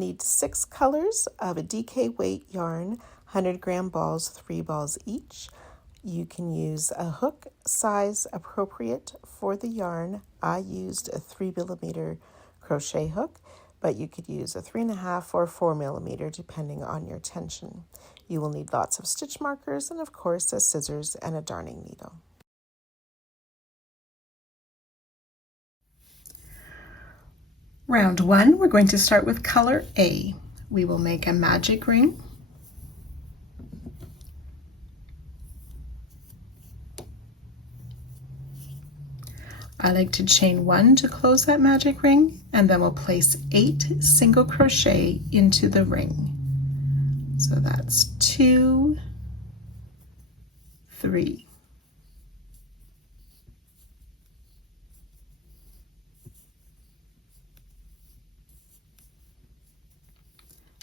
need 6 colors of a DK weight yarn, 100-gram balls, 3 balls each. You can use a hook size appropriate for the yarn. I used a 3mm crochet hook, but you could use a 3.5 or 4mm depending on your tension. You will need lots of stitch markers and of course a scissors and a darning needle. Round 1, we're going to start with color A. We will make a magic ring. I like to chain 1 to close that magic ring, and then we'll place 8 single crochet into the ring. So that's 2, 3,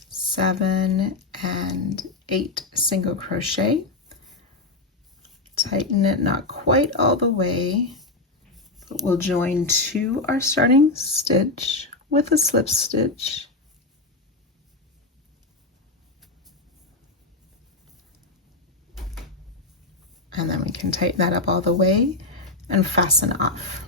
7 and 8 single crochet. Tighten it not quite all the way, but we'll join to our starting stitch with a slip stitch. And then we can tighten that up all the way and fasten off.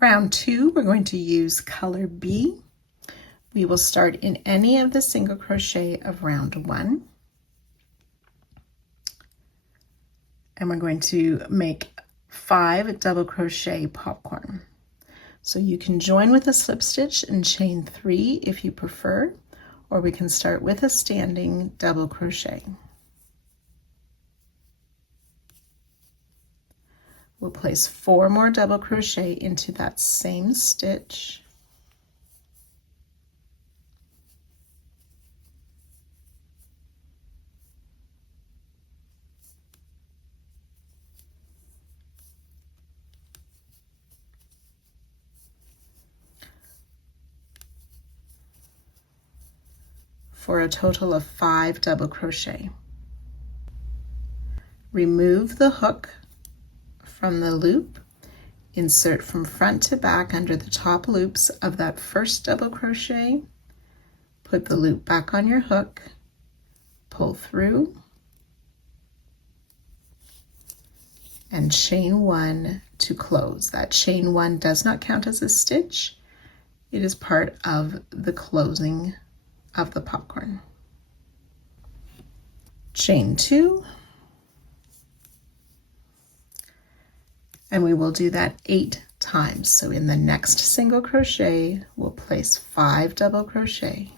Round 2, we're going to use color B. We will start in any of the single crochet of round 1. And we're going to make 5 double crochet popcorn. So you can join with a slip stitch and chain 3 if you prefer, or we can start with a standing double crochet. We'll place 4 more double crochet into that same stitch. For a total of 5 double crochet. Remove the hook from the loop, insert from front to back under the top loops of that first double crochet, put the loop back on your hook, pull through, and chain 1 to close. That chain 1 does not count as a stitch. It is part of the closing of the popcorn. Chain 2, and we will do that 8 times. So in the next single crochet, we'll place 5 double crochet.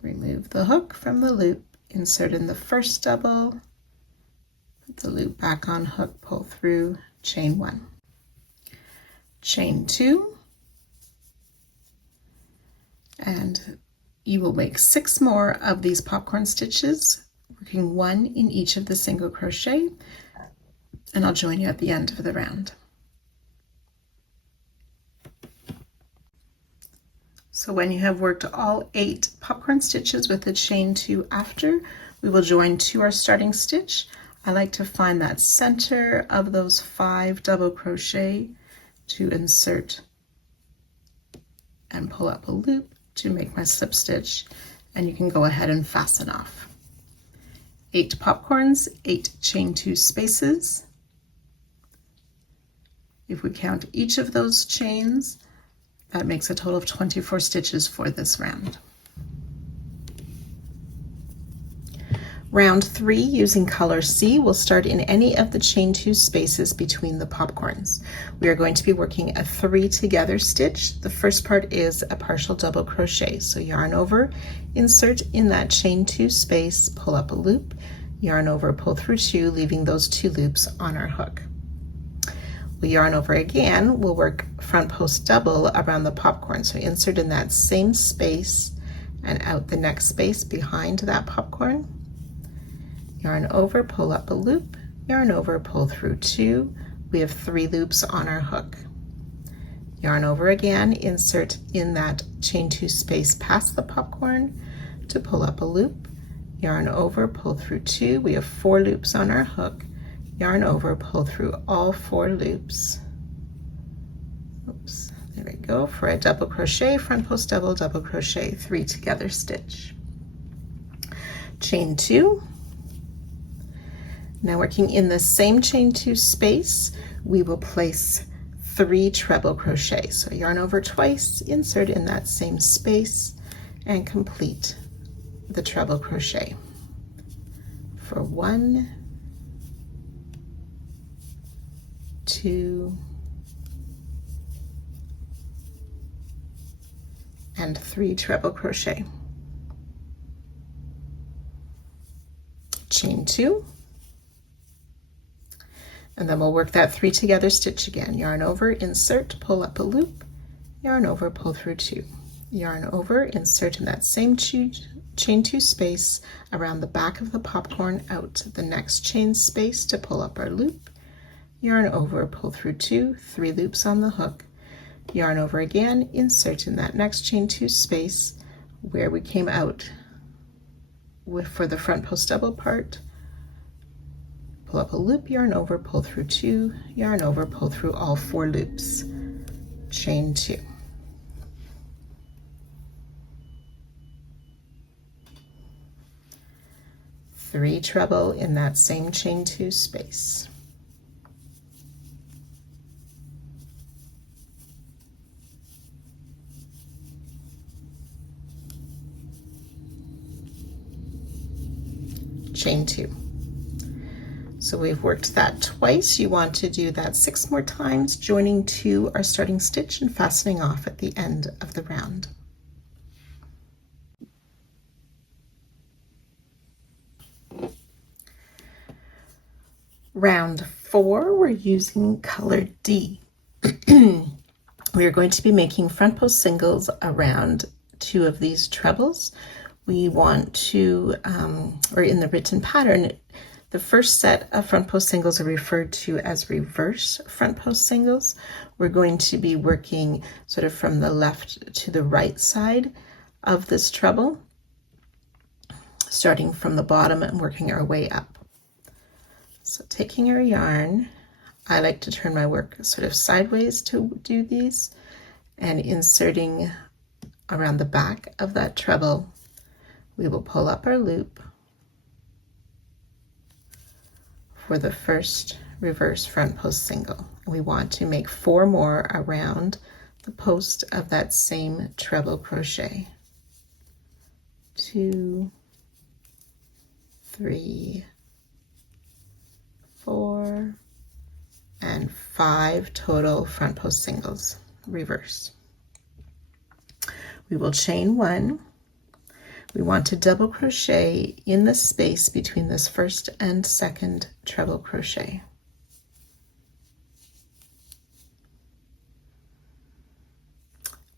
Remove the hook from the loop, insert in the first double, put the loop back on hook, pull through, chain 1. Chain 2, and you will make 6 more of these popcorn stitches, working 1 in each of the single crochet, and I'll join you at the end of the round. So when you have worked all 8 popcorn stitches with a chain 2 after, we will join to our starting stitch. I like to find that center of those 5 double crochet to insert and pull up a loop to make my slip stitch, and you can go ahead and fasten off. 8 popcorns, 8 chain 2 spaces. If we count each of those chains, that makes a total of 24 stitches for this round. Round 3, using color C, we'll start in any of the chain 2 spaces between the popcorns. We are going to be working a 3 together stitch. The first part is a partial double crochet. So yarn over, insert in that chain 2 space, pull up a loop, yarn over, pull through 2, leaving those 2 loops on our hook. We'll yarn over again. We'll work front post double around the popcorn. So insert in that same space and out the next space behind that popcorn. Yarn over, pull up a loop, yarn over, pull through 2. We have 3 loops on our hook. Yarn over again, insert in that chain 2 space past the popcorn to pull up a loop. Yarn over, pull through 2. We have 4 loops on our hook. Yarn over, pull through all 4 loops. Oops, there we go. For a double crochet, front post double, double crochet, 3 together stitch. Chain 2. Now working in the same chain 2 space, we will place 3 treble crochet. So yarn over twice, insert in that same space, and complete the treble crochet for 1, 2, and 3 treble crochet. Chain 2, and then we'll work that 3 together stitch again. Yarn over, insert, pull up a loop, yarn over, pull through 2. Yarn over, insert in that same chain 2 space around the back of the popcorn, out the next chain space to pull up our loop. Yarn over, pull through 2, 3 loops on the hook. Yarn over again, insert in that next chain 2 space where we came out for the front post double part. Pull up a loop, yarn over, pull through 2, yarn over, pull through all 4 loops. Chain 2. Three treble in that same chain 2 space. Chain 2. So we've worked that twice. You want to do that 6 more times, joining to our starting stitch and fastening off at the end of the round. Round 4, we're using color D. We are going to be making front post singles around 2 of these trebles. We want to, or in the written pattern, the first set of front post singles are referred to as reverse front post singles. We're going to be working sort of from the left to the right side of this treble, starting from the bottom and working our way up. So taking our yarn, I like to turn my work sort of sideways to do these, and inserting around the back of that treble, we will pull up our loop for the first reverse front post single. We want to make 4 more around the post of that same treble crochet. 2, 3, 4, and 5 total front post singles, reverse. We will chain 1. We want to double crochet in the space between this first and second treble crochet.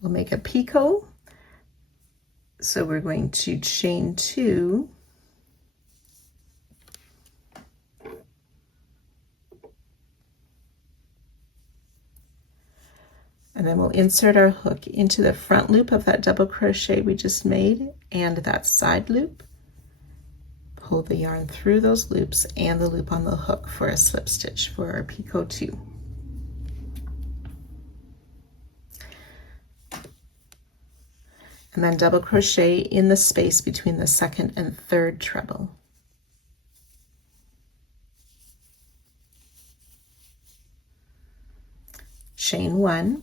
We'll make a picot. So we're going to chain 2, and then we'll insert our hook into the front loop of that double crochet we just made and that side loop. Pull the yarn through those loops and the loop on the hook for a slip stitch for our picot 2. And then double crochet in the space between the second and third treble. Chain 1.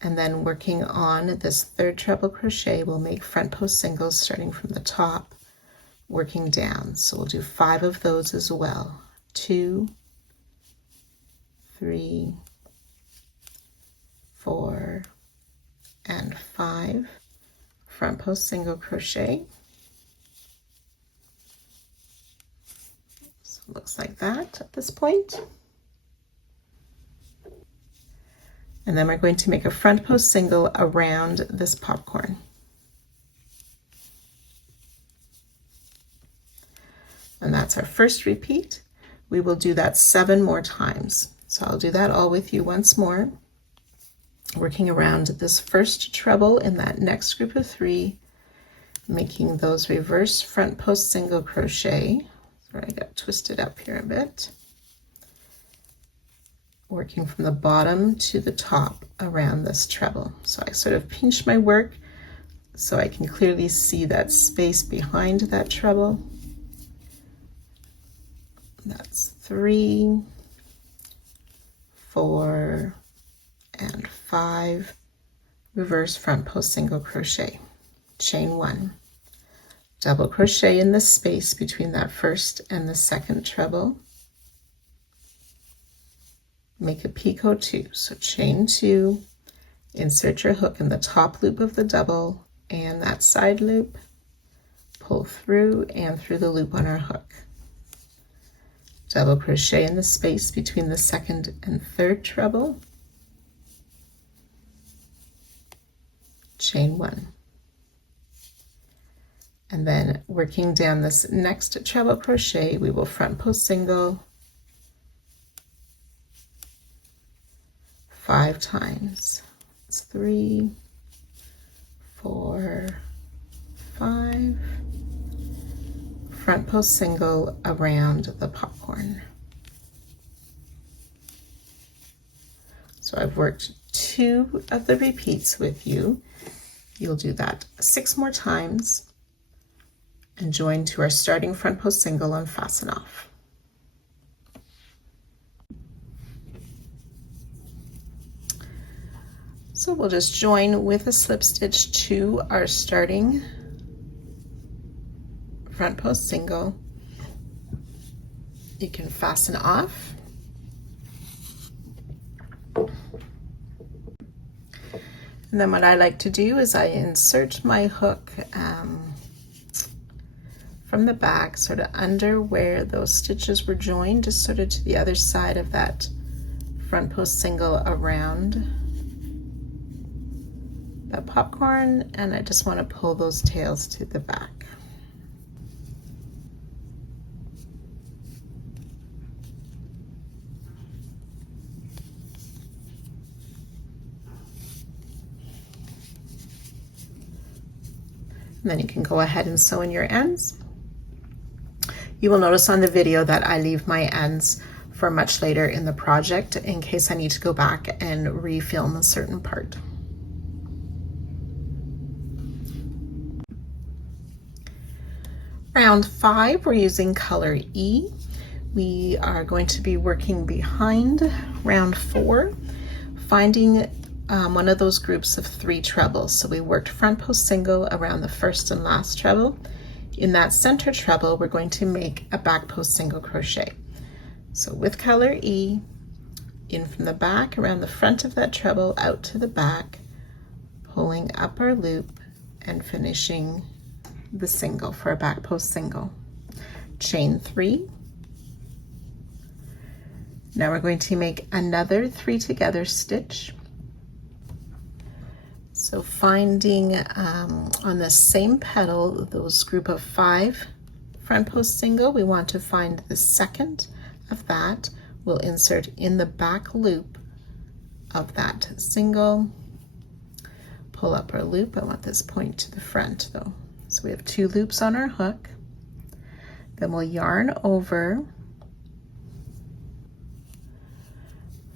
And then working on this third treble crochet, we'll make front post singles starting from the top, working down. So we'll do 5 of those as well. 2, 3, 4, and 5 front post single crochet. So it looks like that at this point. And then we're going to make a front post single around this popcorn. And that's our first repeat. We will do that 7 more times. So I'll do that all with you once more, working around this first treble in that next group of 3, making those reverse front post single crochet. Sorry, I got twisted up here a bit. Working from the bottom to the top around this treble. So I sort of pinch my work so I can clearly see that space behind that treble. That's 3, 4, and 5 reverse front post single crochet. Chain 1, double crochet in the space between that first and the second treble. Make a picot 2, so chain 2, insert your hook in the top loop of the double and that side loop, pull through and through the loop on our hook. Double crochet in the space between the second and third treble, chain 1. And then working down this next treble crochet, we will front post single 5 times. It's 3, 4, 5. Front post single around the popcorn. So I've worked 2 of the repeats with you. You'll do that 6 more times and join to our starting front post single on fasten off. So we'll just join with a slip stitch to our starting front post single. You can fasten off. And then what I like to do is I insert my hook from the back, sort of under where those stitches were joined, just sort of to the other side of that front post single around that popcorn, and I just want to pull those tails to the back. And then you can go ahead and sew in your ends. You will notice on the video that I leave my ends for much later in the project in case I need to go back and refilm a certain part. Round 5, we're using color E. We are going to be working behind round 4, finding one of those groups of 3 trebles. So we worked front post single around the first and last treble. In that center treble, we're going to make a back post single crochet. So with color E, in from the back around the front of that treble out to the back, pulling up our loop and finishing the single for a back post single. Chain 3. Now we're going to make another 3 together stitch. So finding on the same petal, those group of 5 front post single, we want to find the second of that. We'll insert in the back loop of that single, pull up our loop. I want this point to the front though. So we have 2 loops on our hook. Then we'll yarn over,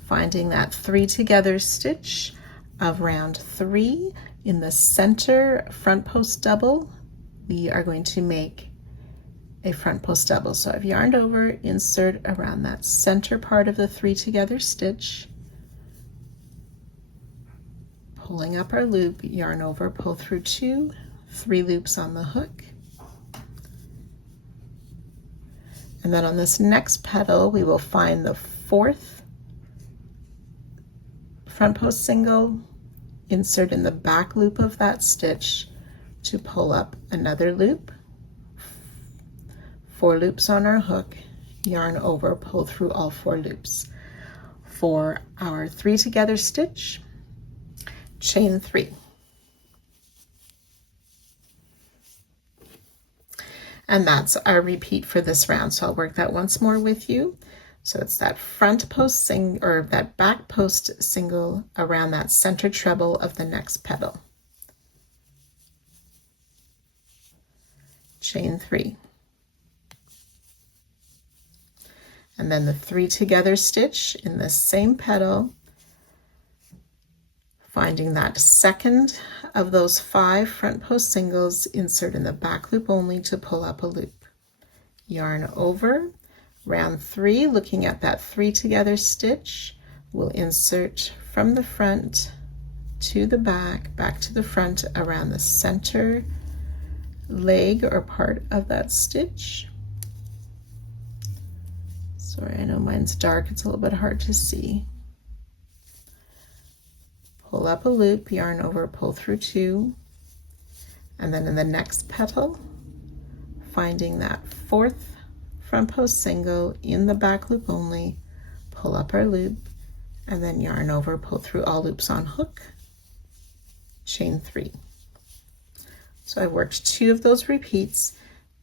finding that 3 together stitch of round 3 in the center front post double. We are going to make a front post double. So I've yarned over, insert around that center part of the 3 together stitch, pulling up our loop, yarn over, pull through 2, 3 loops on the hook. And then on this next petal, we will find the 4th front post single, insert in the back loop of that stitch to pull up another loop, 4 loops on our hook, yarn over, pull through all 4 loops. for our 3 together stitch, chain 3. And that's our repeat for this round. So I'll work that once more with you. So it's that front post or that back post single around that center treble of the next petal. Chain 3. And then the 3 together stitch in the same petal, finding that second of those 5 front post singles, insert in the back loop only to pull up a loop. Yarn over, round 3, looking at that 3 together stitch, we'll insert from the front to the back, back to the front around the center leg or part of that stitch. Sorry, I know mine's dark, it's a little bit hard to see. Pull up a loop, yarn over, pull through 2, and then in the next petal, finding that 4th front post single in the back loop only, pull up our loop, and then yarn over, pull through all loops on hook, chain 3. So I've worked 2 of those repeats.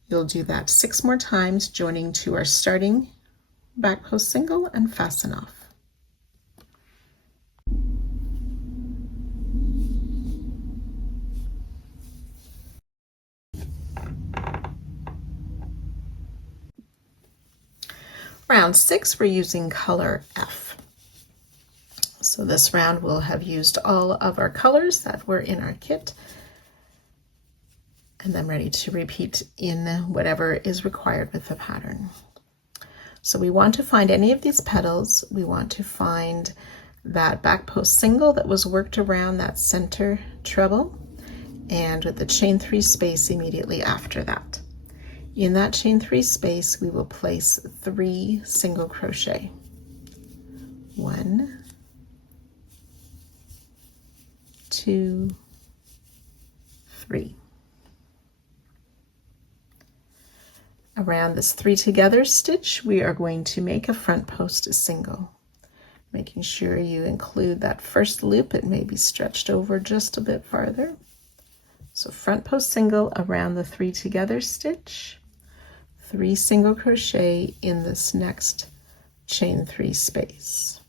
You'll do that 6 more times, joining to our starting back post single and fasten off. Round 6, we're using color F. So this round we'll have used all of our colors that were in our kit, and then ready to repeat in whatever is required with the pattern. So we want to find any of these petals. We want to find that back post single that was worked around that center treble, and with the chain 3 space immediately after that. In that chain 3 space, we will place 3 single crochet. 1, 2, 3. Around this 3 together stitch, we are going to make a front post single, making sure you include that first loop. It may be stretched over just a bit farther. So front post single around the 3 together stitch, 3 single crochet in this next chain 3 space.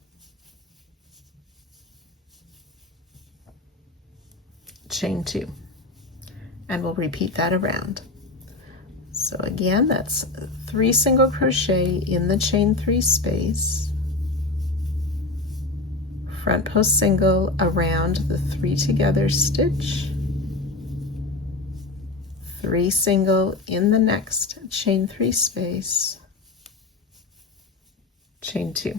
Chain 2, and we'll repeat that around. So again, that's 3 single crochet in the chain 3 space, front post single around the 3 together stitch, 3 single in the next chain 3 space, chain 2.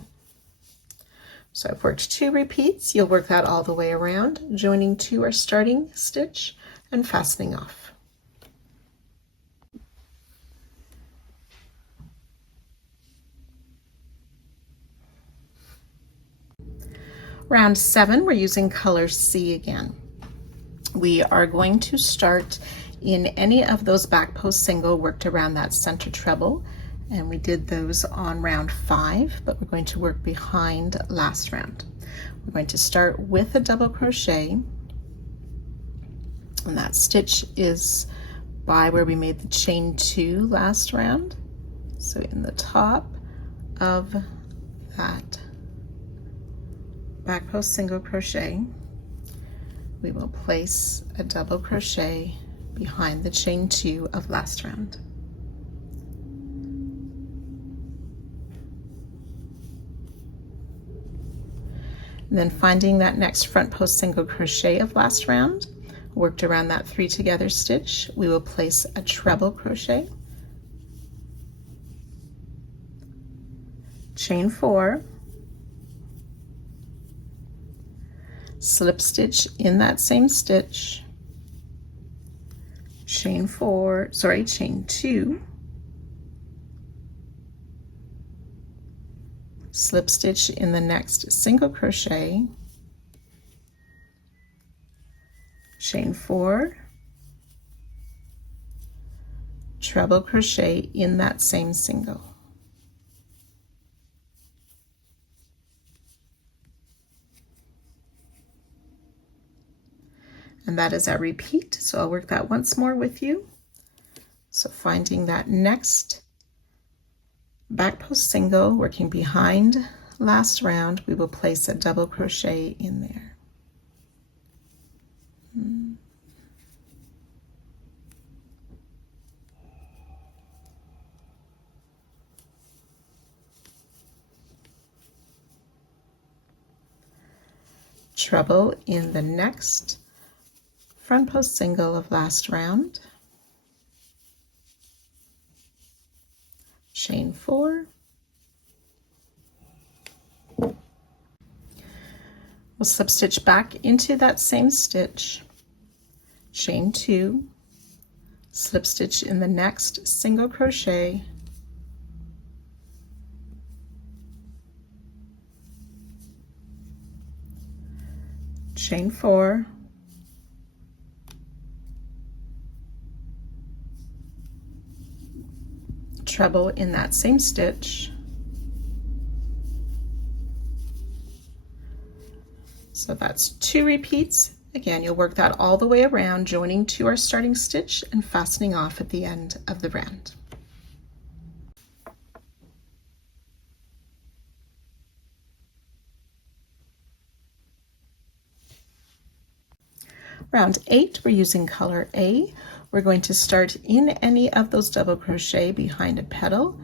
So I've worked 2 repeats. You'll work that all the way around, joining to our starting stitch and fastening off. Round 7, we're using color C again. We are going to start in any of those back post single worked around that center treble, and we did those on round 5, but we're going to work behind last round. We're going to start with a double crochet, and that stitch is by where we made the chain 2 last round. So in the top of that back post single crochet, we will place a double crochet behind the chain 2 of last round. And then finding that next front post single crochet of last round, worked around that 3 together stitch, we will place a treble crochet, chain 4, slip stitch in that same stitch, chain 2, slip stitch in the next single crochet, chain 4, treble crochet in that same single. And that is our repeat. So I'll work that once more with you. So finding that next back post single, working behind last round, we will place a double crochet in there. Treble in the next front post single of last round, chain 4, we'll slip stitch back into that same stitch, chain 2, slip stitch in the next single crochet, chain 4, treble in that same stitch, so that's 2 repeats. Again, you'll work that all the way around, joining to our starting stitch and fastening off at the end of the round. Round 8, we're using color A. We're going to start in any of those double crochet behind a petal,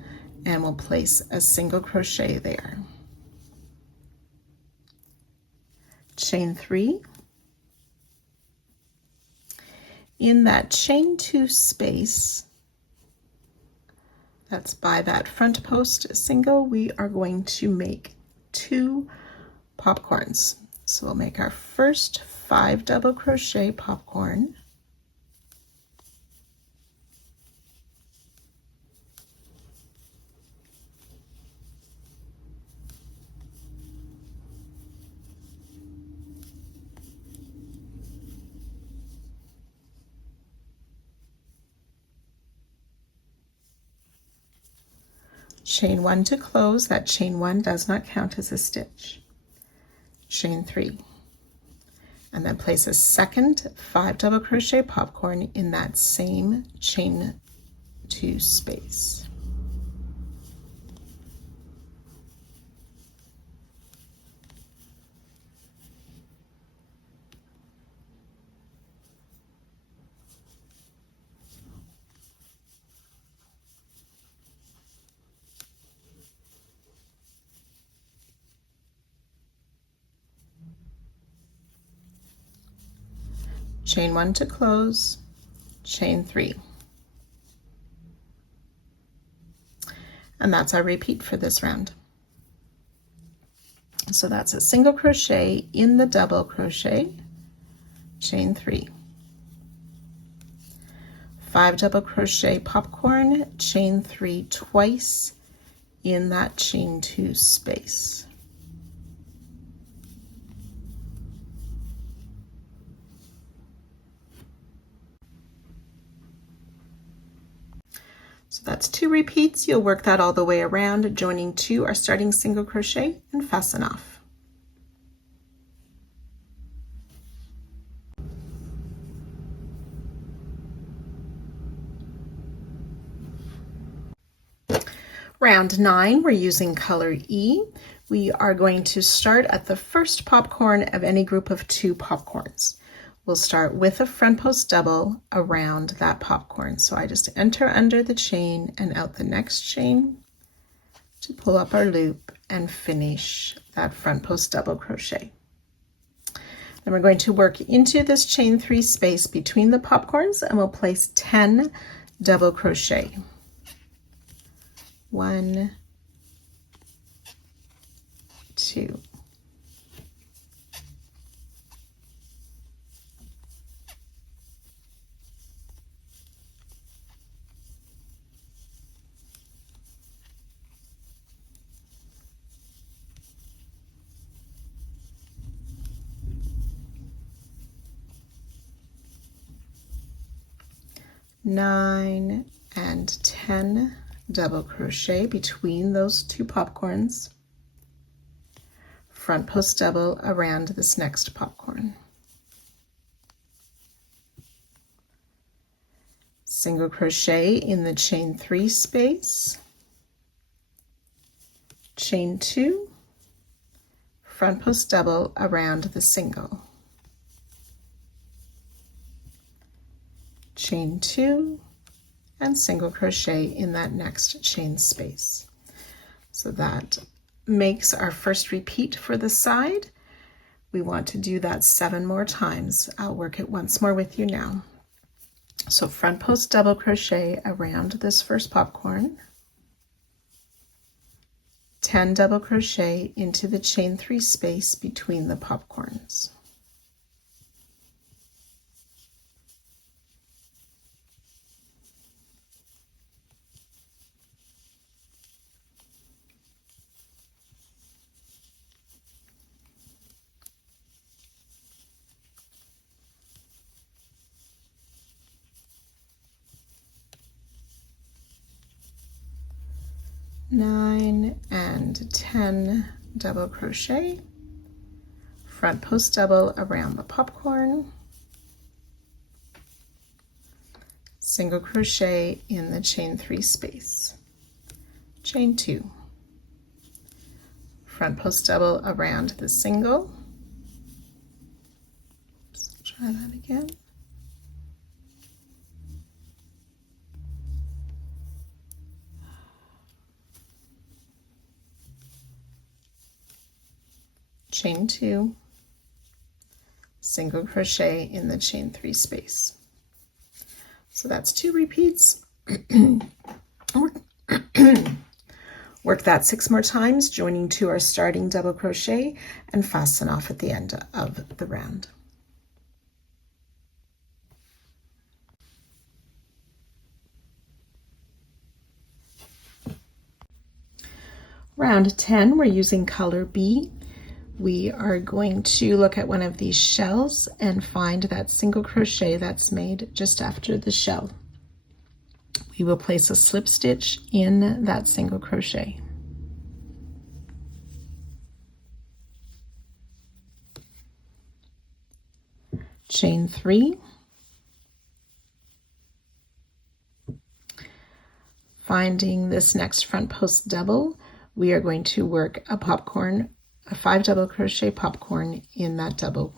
and we'll place a single crochet there. Chain 3. In that chain 2 space, that's by that front post single, we are going to make 2 popcorns. So we'll make our first 5 double crochet popcorn, chain 1 to close. That chain 1 does not count as a stitch. Chain 3, and then place a second 5 double crochet popcorn in that same chain 2 space. Chain 1 to close, chain 3. And that's our repeat for this round. So that's a single crochet in the double crochet, chain 3. 5 double crochet popcorn, chain 3 twice in that chain 2 space. So that's 2 repeats. You'll work that all the way around, joining to our starting single crochet and fasten off. Round 9, we're using color E. We are going to start at the first popcorn of any group of 2 popcorns. We'll start with a front post double around that popcorn. So I just enter under the chain and out the next chain to pull up our loop and finish that front post double crochet. Then we're going to work into this chain 3 space between the popcorns, and we'll place 10 double crochet. 1, 2, 9 and 10 double crochet between those 2 popcorns, front post double around this next popcorn. single crochet in the chain 3 space, chain 2, front post double around the single, chain 2, and single crochet in that next chain space. So that makes our first repeat for the side. We want to do that 7 more times. I'll work it once more with you now. So front post double crochet around this first popcorn, 10 double crochet into the chain 3 space between the popcorns. Nine and 10 double crochet, front post double around the popcorn, single crochet in the chain 3 space, chain 2, front post double around the single. Oops, try that again. Chain 2, single crochet in the chain 3 space. So that's 2 repeats. Work that 6 more times, joining to our starting double crochet, and fasten off at the end of the round. Round 10, we're using color B. We are going to look at one of these shells and find that single crochet that's made just after the shell. We will place a slip stitch in that single crochet. Chain 3. Finding this next front post double, we are going to work a 5 double crochet popcorn in that double.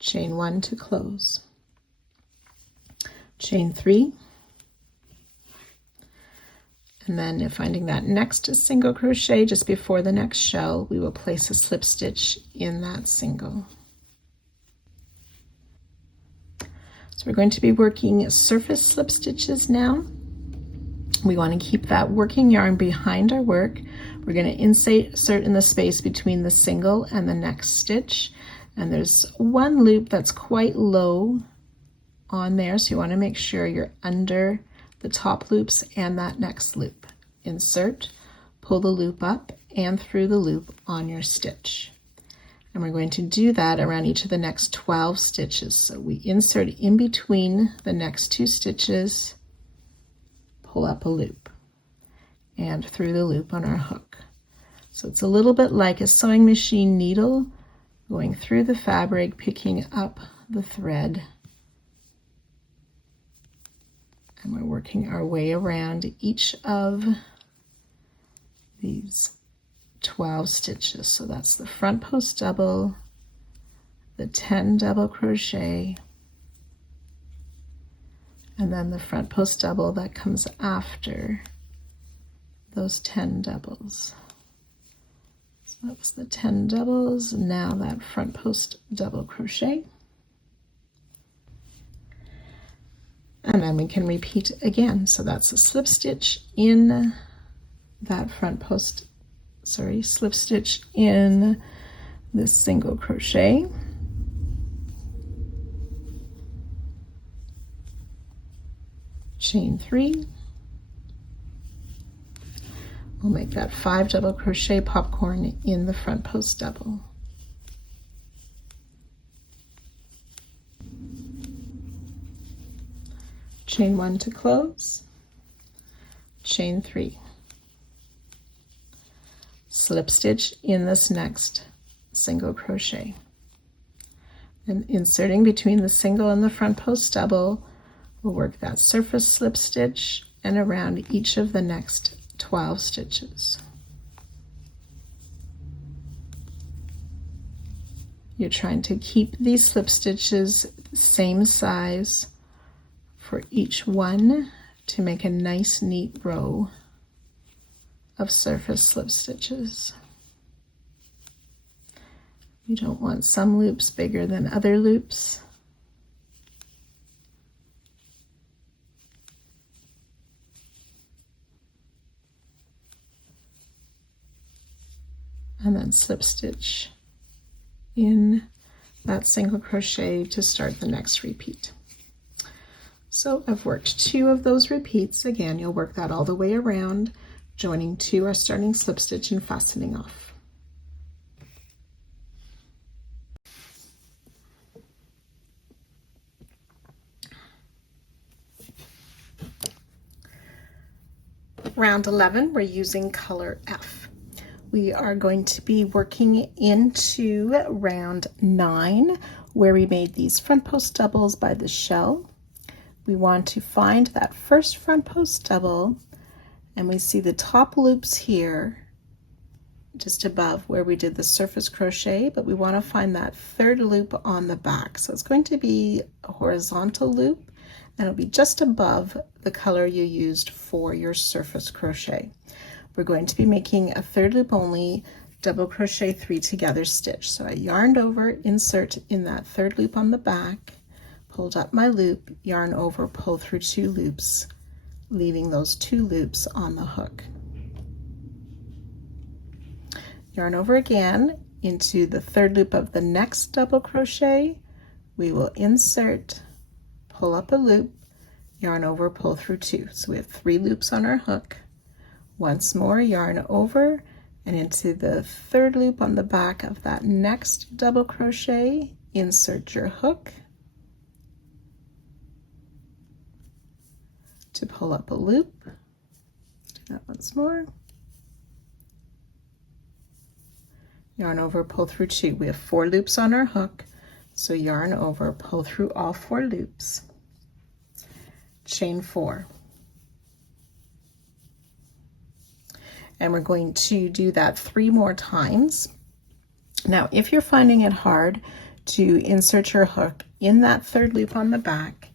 Chain 1 to close, chain 3, and then finding that next single crochet just before the next shell, we will place a slip stitch in that single. So we're going to be working surface slip stitches now. We want to keep that working yarn behind our work. We're going to insert in the space between the single and the next stitch. And there's one loop that's quite low on there, so you want to make sure you're under the top loops and that next loop. Insert, pull the loop up and through the loop on your stitch. And we're going to do that around each of the next 12 stitches. So we insert in between the next 2 stitches, pull up a loop, and through the loop on our hook. So it's a little bit like a sewing machine needle, going through the fabric, picking up the thread, and we're working our way around each of these 12 stitches. So that's the front post double, the 10 double crochet, and then the front post double that comes after those 10 doubles. That was the 10 doubles. Now that front post double crochet. And then we can repeat again. So that's a slip stitch in that slip stitch in this single crochet. chain 3. We'll make that 5 double crochet popcorn in the front post double. Chain 1 to close, chain 3. Slip stitch in this next single crochet. And inserting between the single and the front post double, we'll work that surface slip stitch and around each of the next 12 stitches. You're trying to keep these slip stitches the same size for each one to make a nice neat row of surface slip stitches. You don't want some loops bigger than other loops. And then slip stitch in that single crochet to start the next repeat. So I've worked 2 of those repeats. Again, you'll work that all the way around, joining 2 our starting slip stitch and fastening off. Round 11, we're using color F. We are going to be working into round 9, where we made these front post doubles by the shell. We want to find that first front post double, and we see the top loops here just above where we did the surface crochet, but we want to find that third loop on the back. So it's going to be a horizontal loop, and it'll be just above the color you used for your surface crochet. We're going to be making a third loop only double crochet 3 together stitch. So I yarned over, insert in that third loop on the back, pulled up my loop, yarn over, pull through 2 loops, leaving those 2 loops on the hook. Yarn over again into the third loop of the next double crochet. We will insert, pull up a loop, yarn over, pull through 2. So we have 3 loops on our hook. Once more, yarn over and into the third loop on the back of that next double crochet, insert your hook to pull up a loop. Do that once more. Yarn over, pull through 2. We have 4 loops on our hook, so yarn over, pull through all 4 loops, chain 4. And we're going to do that 3 more times. Now, if you're finding it hard to insert your hook in that third loop on the back,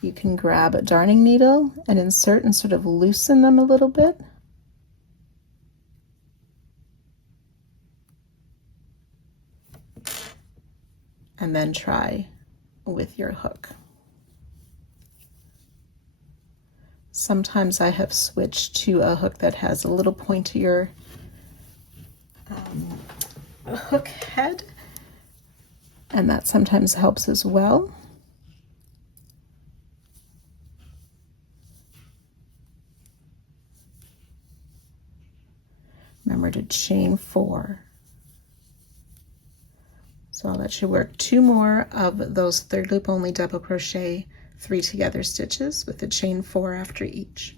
you can grab a darning needle and insert and sort of loosen them a little bit. And then try with your hook. Sometimes I have switched to a hook that has a little pointier hook head, and that sometimes helps as well. Remember to chain 4. So I'll let you work 2 more of those third loop only double crochet 3 together stitches with a chain 4 after each.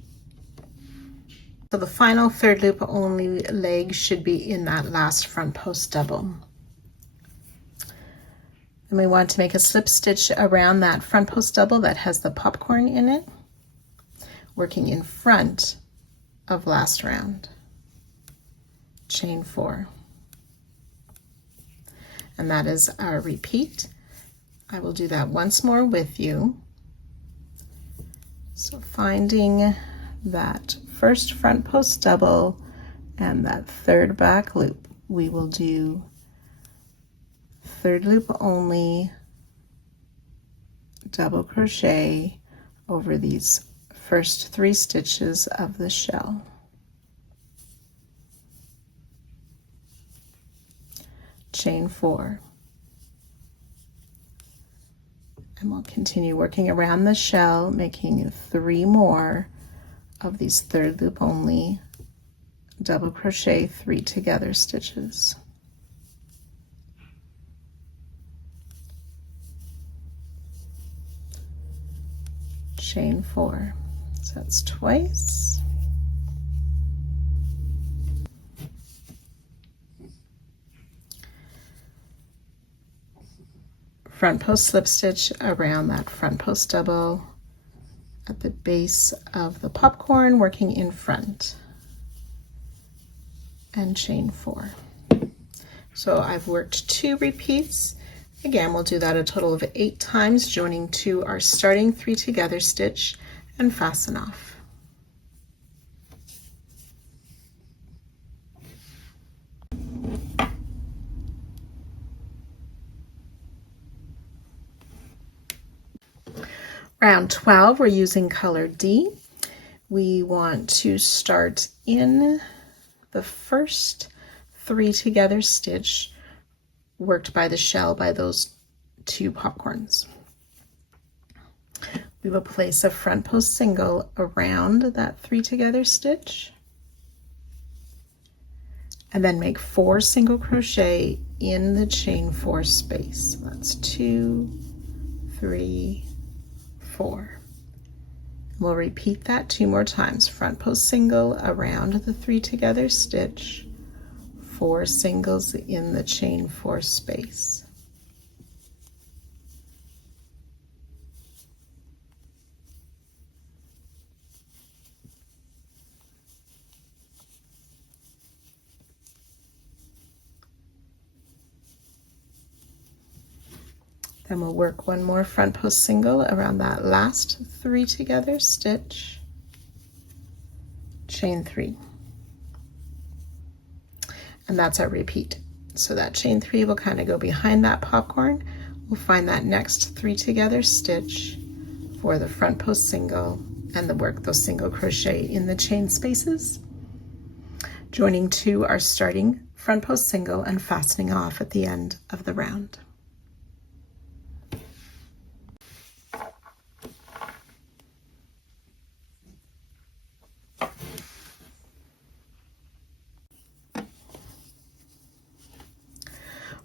So the final third loop only leg should be in that last front post double. And we want to make a slip stitch around that front post double that has the popcorn in it, working in front of last round. Chain 4. And that is our repeat. I will do that once more with you. So finding that first front post double and that third back loop, we will do third loop only double crochet over these first 3 stitches of the shell. Chain 4. And we'll continue working around the shell, making 3 more of these third loop only double crochet 3 together stitches. Chain 4, so that's twice. Front post slip stitch around that front post double at the base of the popcorn, working in front, and chain 4. So I've worked 2 repeats. Again, we'll do that a total of 8 times, joining to our starting 3 together stitch and fasten off. Round 12, we're using color D. We want to start in the first 3 together stitch worked by the shell by those 2 popcorns. We will place a front post single around that 3 together stitch and then make 4 single crochet in the chain 4 space. That's 2, 3, 4. We'll repeat that 2 more times. Front post single around the 3 together stitch, 4 singles in the chain 4 space. Then we'll work 1 more front post single around that last 3 together stitch, chain 3. And that's our repeat. So that chain 3 will kind of go behind that popcorn. We'll find that next 3 together stitch for the front post single and then work those single crochet in the chain spaces, joining to our starting front post single and fastening off at the end of the round.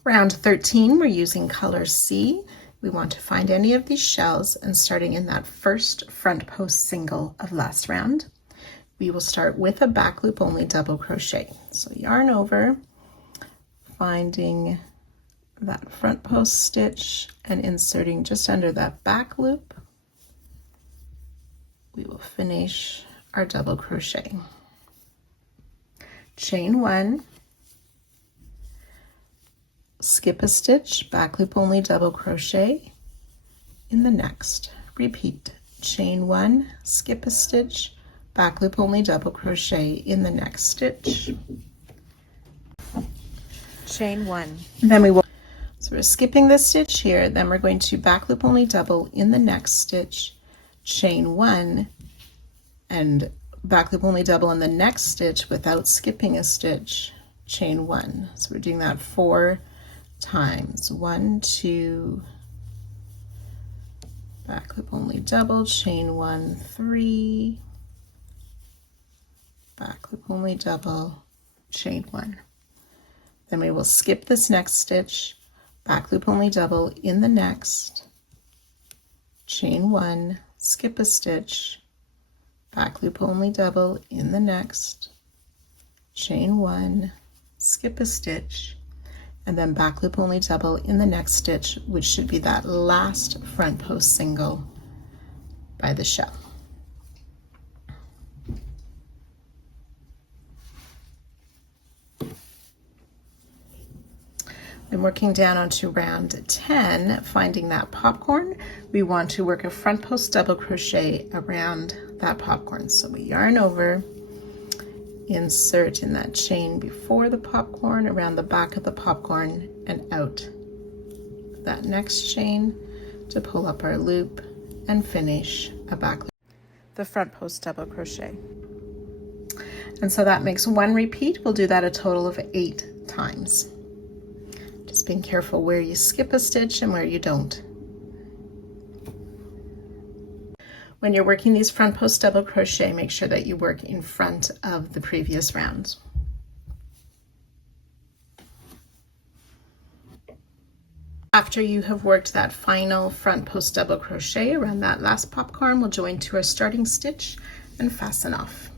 Round 13, we're using color C. We want to find any of these shells, and starting in that first front post single of last round, we will start with a back loop only double crochet. So yarn over, finding that front post stitch and inserting just under that back loop. We will finish our double crochet. Chain 1, skip a stitch, back loop only double crochet in the next. Repeat, chain 1, skip a stitch, back loop only double crochet in the next stitch. Chain 1. Then we will, so we're skipping this stitch here, then we're going to back loop only double in the next stitch, chain 1, and back loop only double in the next stitch without skipping a stitch, chain 1. So we're doing that 4 times. 1, 2, back loop only double, chain 1, 3, back loop only double, chain 1. Then we will skip this next stitch, back loop only double in the next, chain 1, skip a stitch, back loop only double in the next, chain 1, skip a stitch, and then back loop only double in the next stitch, which should be that last front post single by the shell. Then working down onto round 10, finding that popcorn, we want to work a front post double crochet around that popcorn. So we yarn over, insert in that chain before the popcorn around the back of the popcorn and out that next chain to pull up our loop and finish a back loop. The front post double crochet. And so that makes 1 repeat. We'll do that a total of 8 times. Just being careful where you skip a stitch and where you don't. When you're working these front post double crochet, make sure that you work in front of the previous round. After you have worked that final front post double crochet around that last popcorn, we'll join to our starting stitch and fasten off.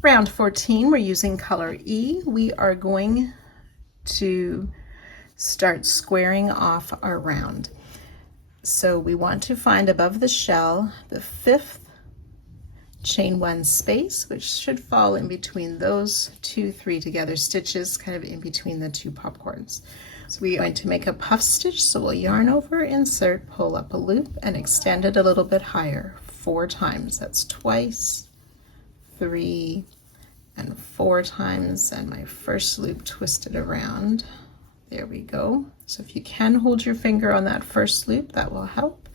Round 14, we're using color E. We are going to start squaring off our round. So we want to find above the shell the 5th chain 1 space, which should fall in between those 2 3 together stitches, kind of in between the 2 popcorns. So we are going to make a puff stitch, so we'll yarn over, insert, pull up a loop, and extend it a little bit higher 4 times. That's twice, 3, and 4 times, and my first loop twisted around. There we go. So if you can hold your finger on that first loop, that will help.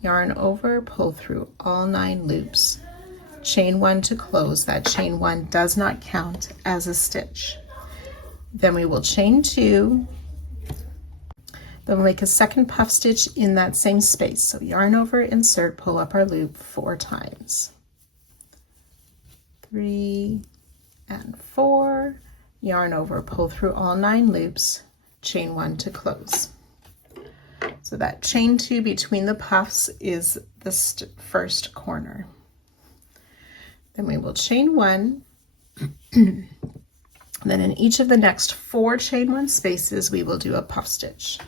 Yarn over, pull through all 9 loops. Chain 1 to close. That chain 1 does not count as a stitch. Then we will chain 2. Then we'll make a second puff stitch in that same space. So yarn over, insert, pull up our loop 4 times. 3 and 4. Yarn over, pull through all 9 loops. Chain 1 to close. So that chain 2 between the puffs is the first corner. Then we will chain 1. Then in each of the next 4 chain 1 spaces, we will do a puff stitch.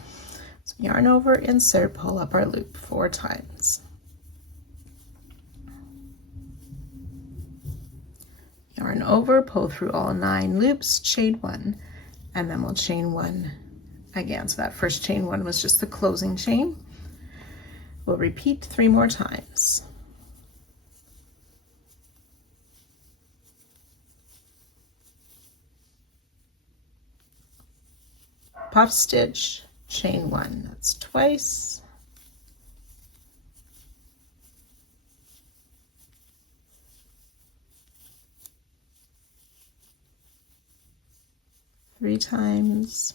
So yarn over, insert, pull up our loop 4 times. Yarn over, pull through all 9 loops, chain 1, and then we'll chain 1 again. So that first chain 1 was just the closing chain. We'll repeat 3 more times. Puff stitch, chain 1, that's twice. Three times.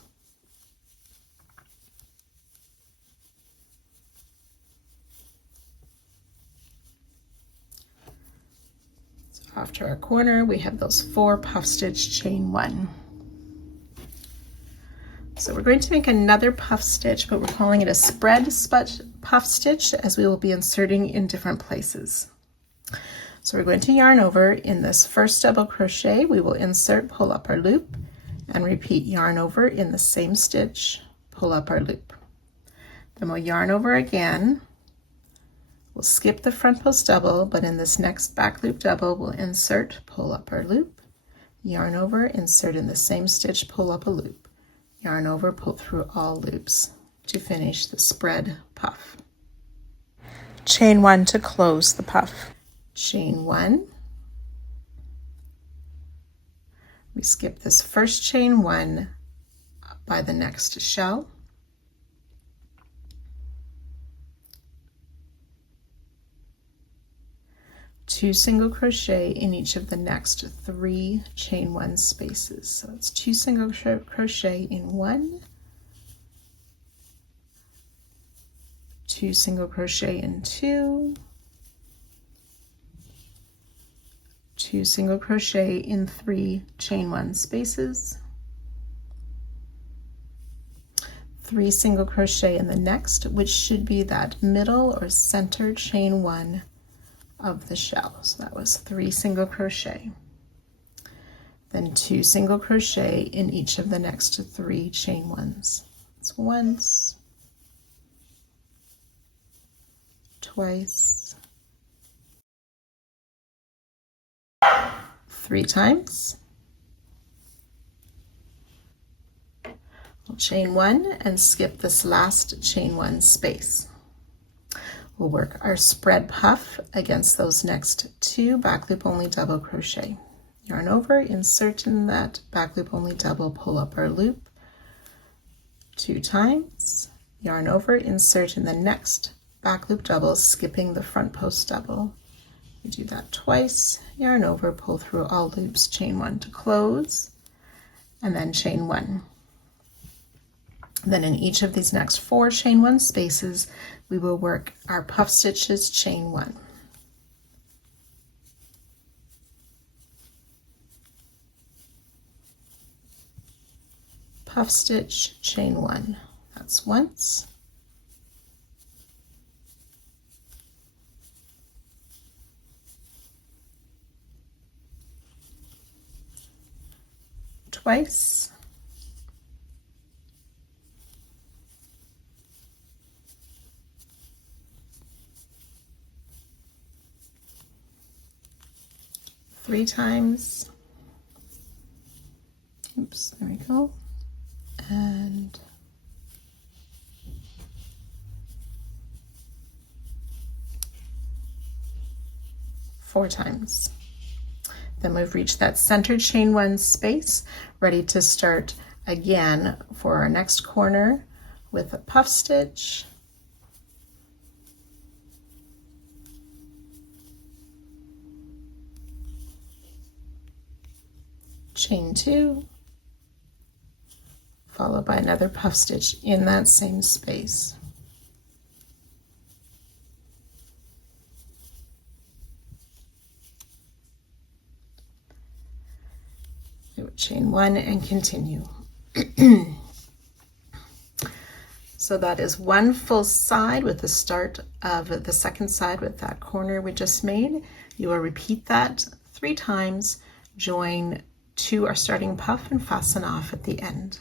So after our corner, we have those 4 puff stitch, chain 1. So we're going to make another puff stitch, but we're calling it a spread puff stitch, as we will be inserting in different places. So we're going to yarn over. In this first double crochet, we will insert, pull up our loop, and repeat yarn over in the same stitch, pull up our loop. Then we'll yarn over again. We'll skip the front post double, but in this next back loop double, we'll insert, pull up our loop, yarn over, insert in the same stitch, pull up a loop. Yarn over, pull through all loops to finish the spread puff. Chain 1 to close the puff. Chain 1. We skip this first chain 1 by the next shell. Two single crochet in each of the next 3 chain 1 spaces. So it's 2 single crochet in 1, 2 single crochet in 2, 2 single crochet in 3 chain 1 spaces, 3 single crochet in the next, which should be that middle or center chain 1 of the shell. So that was 3 single crochet. Then 2 single crochet in each of the next 3 chain 1s. It's once, twice, 3 times. We'll chain 1 and skip this last chain 1 space. We'll work our spread puff against those next 2 back loop only double crochet. Yarn over, insert in that back loop only double, pull up our loop 2 times, yarn over, insert in the next back loop double, skipping the front post double. We do that twice, yarn over, pull through all loops, chain 1 to close, and then chain 1. Then in each of these next 4 chain 1 spaces, we will work our puff stitches chain 1. Puff stitch, chain 1. That's once. Twice. Three times. Oops, there we go. And 4 times. Then we've reached that center chain 1 space, ready to start again for our next corner with a puff stitch, chain 2, followed by another puff stitch in that same space. Chain 1 and continue. So that is one full side with the start of the second side with that corner we just made. You will repeat that 3 times, join to our starting puff and fasten off at the end.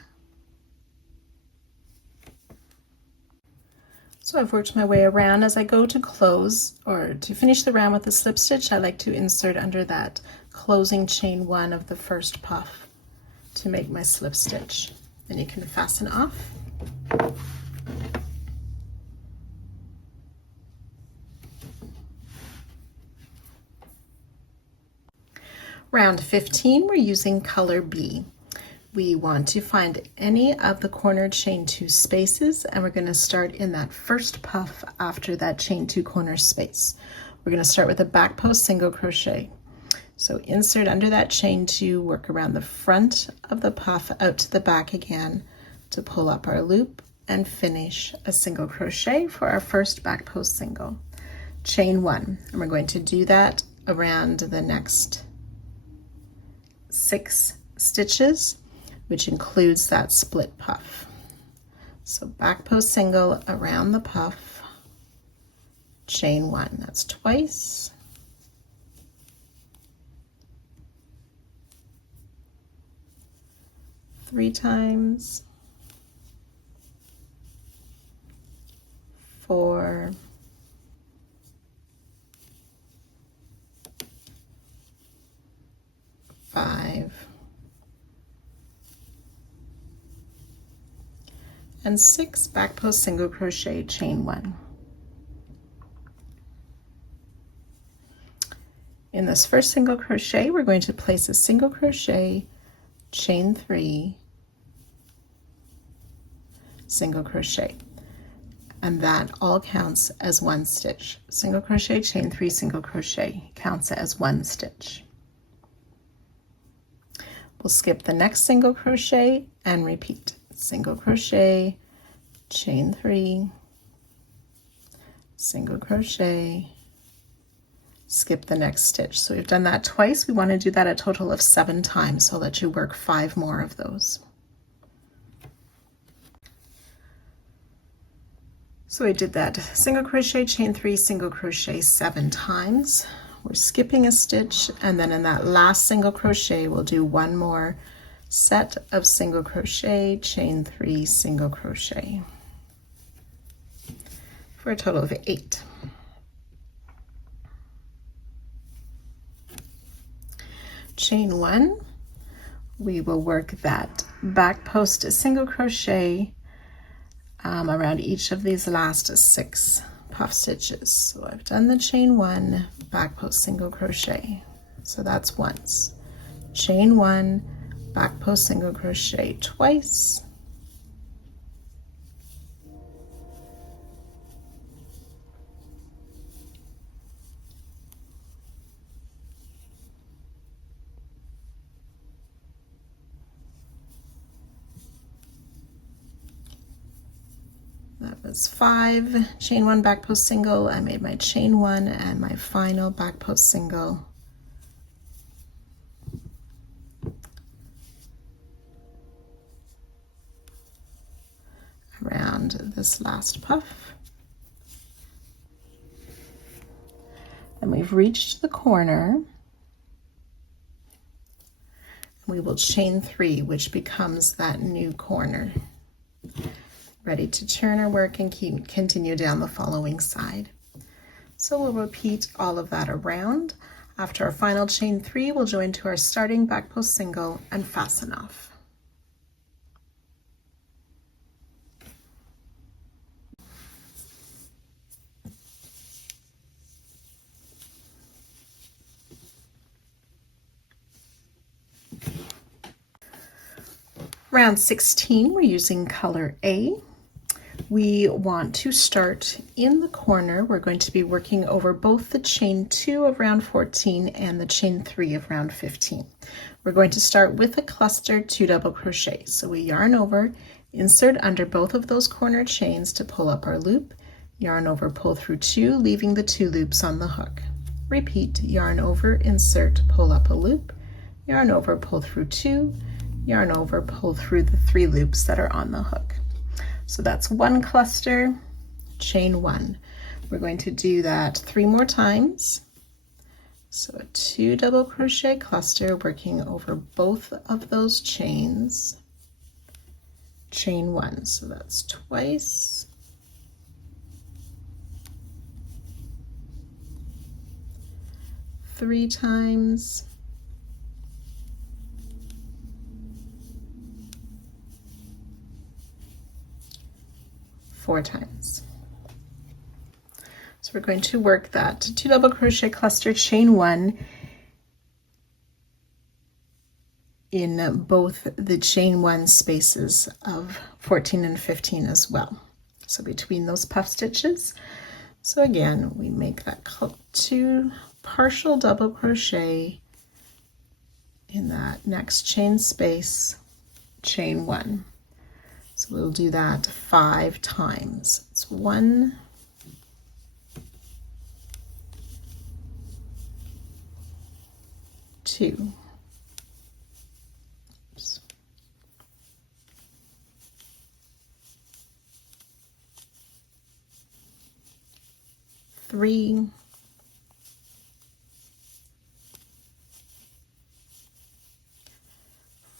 So I've worked my way around. As I go to close or to finish the round with a slip stitch, I like to insert under that closing chain 1 of the first puff to make my slip stitch. Then you can fasten off. Round 15, we're using color B. We want to find any of the corner chain 2 spaces, and we're going to start in that first puff after that chain 2 corner space. We're going to start with a back post single crochet. So insert under that chain 2, work around the front of the puff out to the back again to pull up our loop and finish a single crochet for our first back post single. Chain 1, and we're going to do that around the next 6 stitches, which includes that split puff. So back post single around the puff, chain 1, that's twice. Three times, 4, 5, and 6 back post single crochet, chain 1. In this first single crochet, we're going to place a single crochet, chain 3, single crochet, and that all counts as 1 stitch. Single crochet, chain 3, single crochet counts as 1 stitch. We'll skip the next single crochet and repeat. Single crochet, chain 3, single crochet, skip the next stitch. So we've done that twice. We want to do that a total of 7 times, so I'll let you work 5 more of those. So we did that single crochet, chain 3, single crochet 7 times. We're skipping a stitch, and then in that last single crochet we'll do 1 more set of single crochet, chain 3, single crochet for a total of 8. Chain 1, we will work that back post single crochet around each of these last 6 puff stitches. So I've done the chain 1, back post single crochet, so that's once. Chain 1, back post single crochet twice, was 5, chain 1, back post single. I made my chain 1 and my final back post single around this last puff. And we've reached the corner. We will chain 3, which becomes that new corner. Ready to turn our work and continue down the following side. So we'll repeat all of that around. After our final chain 3, we'll join to our starting back post single and fasten off. Round 16, we're using color A. We want to start in the corner. We're going to be working over both the chain 2 of round 14 and the chain 3 of round 15. We're going to start with a cluster 2 double crochet. So we yarn over, insert under both of those corner chains to pull up our loop, yarn over, pull through 2, leaving the 2 loops on the hook. Repeat, yarn over, insert, pull up a loop, yarn over, pull through 2, yarn over, pull through the 3 loops that are on the hook. So that's 1 cluster, chain 1. We're going to do that 3 more times. So a 2 double crochet cluster working over both of those chains, chain 1. So that's twice. Three times. 4 times. So we're going to work that 2 double crochet cluster, chain 1 in both the chain 1 spaces of 14 and 15 as well. So between those puff stitches. So again, we make that 2 partial double crochet in that next chain space, chain 1. So we'll do that 5 times. It's 1, 2, 3,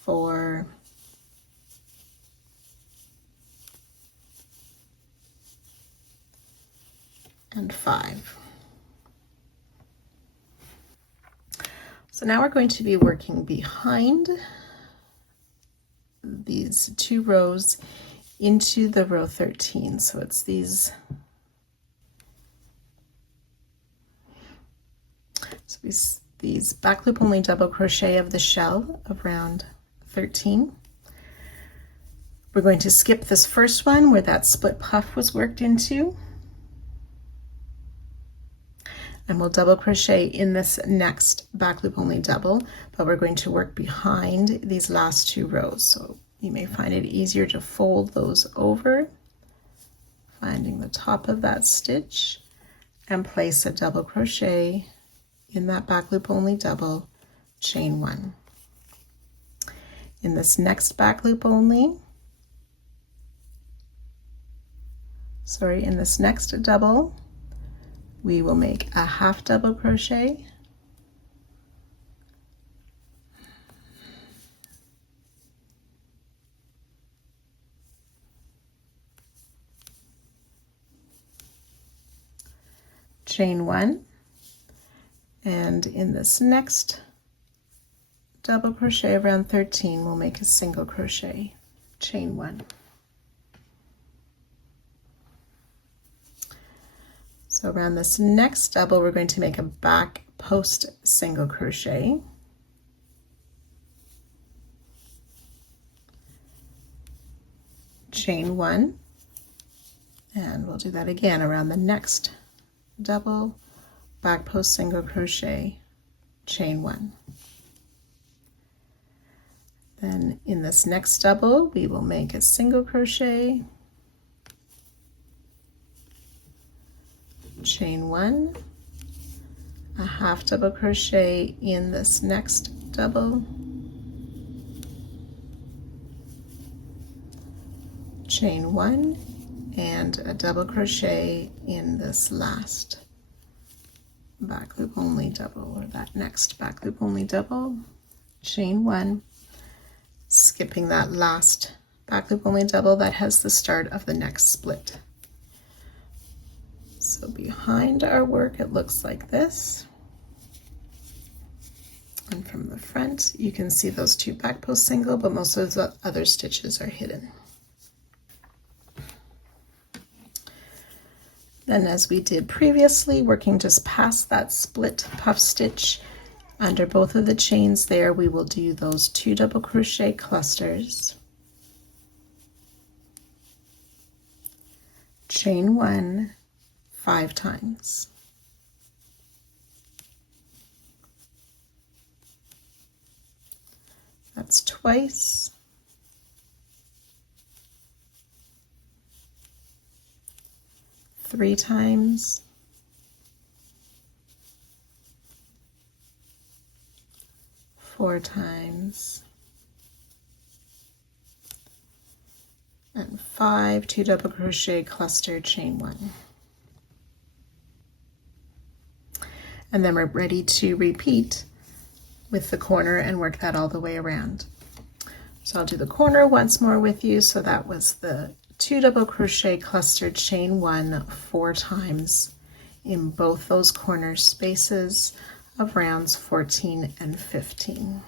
4, and 5. So now we're going to be working behind these 2 rows into the row 13. So it's these back loop only double crochet of the shell of round 13. We're going to skip this first one where that split puff was worked into, and we'll double crochet in this next back loop only double, but we're going to work behind these last 2 rows. So you may find it easier to fold those over, finding the top of that stitch, and place a double crochet in that back loop only double, chain 1. In this next back loop only, in this next double, we will make a half double crochet, chain 1, and in this next double crochet around 13, we'll make a single crochet, chain 1. So around this next double, we're going to make a back post single crochet, chain 1, and we'll do that again around the next double, back post single crochet, chain 1. Then in this next double, we will make a single crochet, chain one, a half double crochet in this next double, chain one, and a double crochet in this last back loop only double, or that next back loop only double, chain one, skipping that last back loop only double that has the start of the next split. So behind our work it looks like this, and from the front you can see those two back post single, but most of the other stitches are hidden. Then, as we did previously, working just past that split puff stitch under both of the chains there, we will do those 2 double crochet clusters, chain 1 5 times, that's twice, 3 times, 4 times, and 5 2 double crochet cluster, chain 1. And then we're ready to repeat with the corner and work that all the way around. So I'll do the corner once more with you. So that was the 2 double crochet clustered, chain 1 4 times in both those corner spaces of rounds 14 and 15.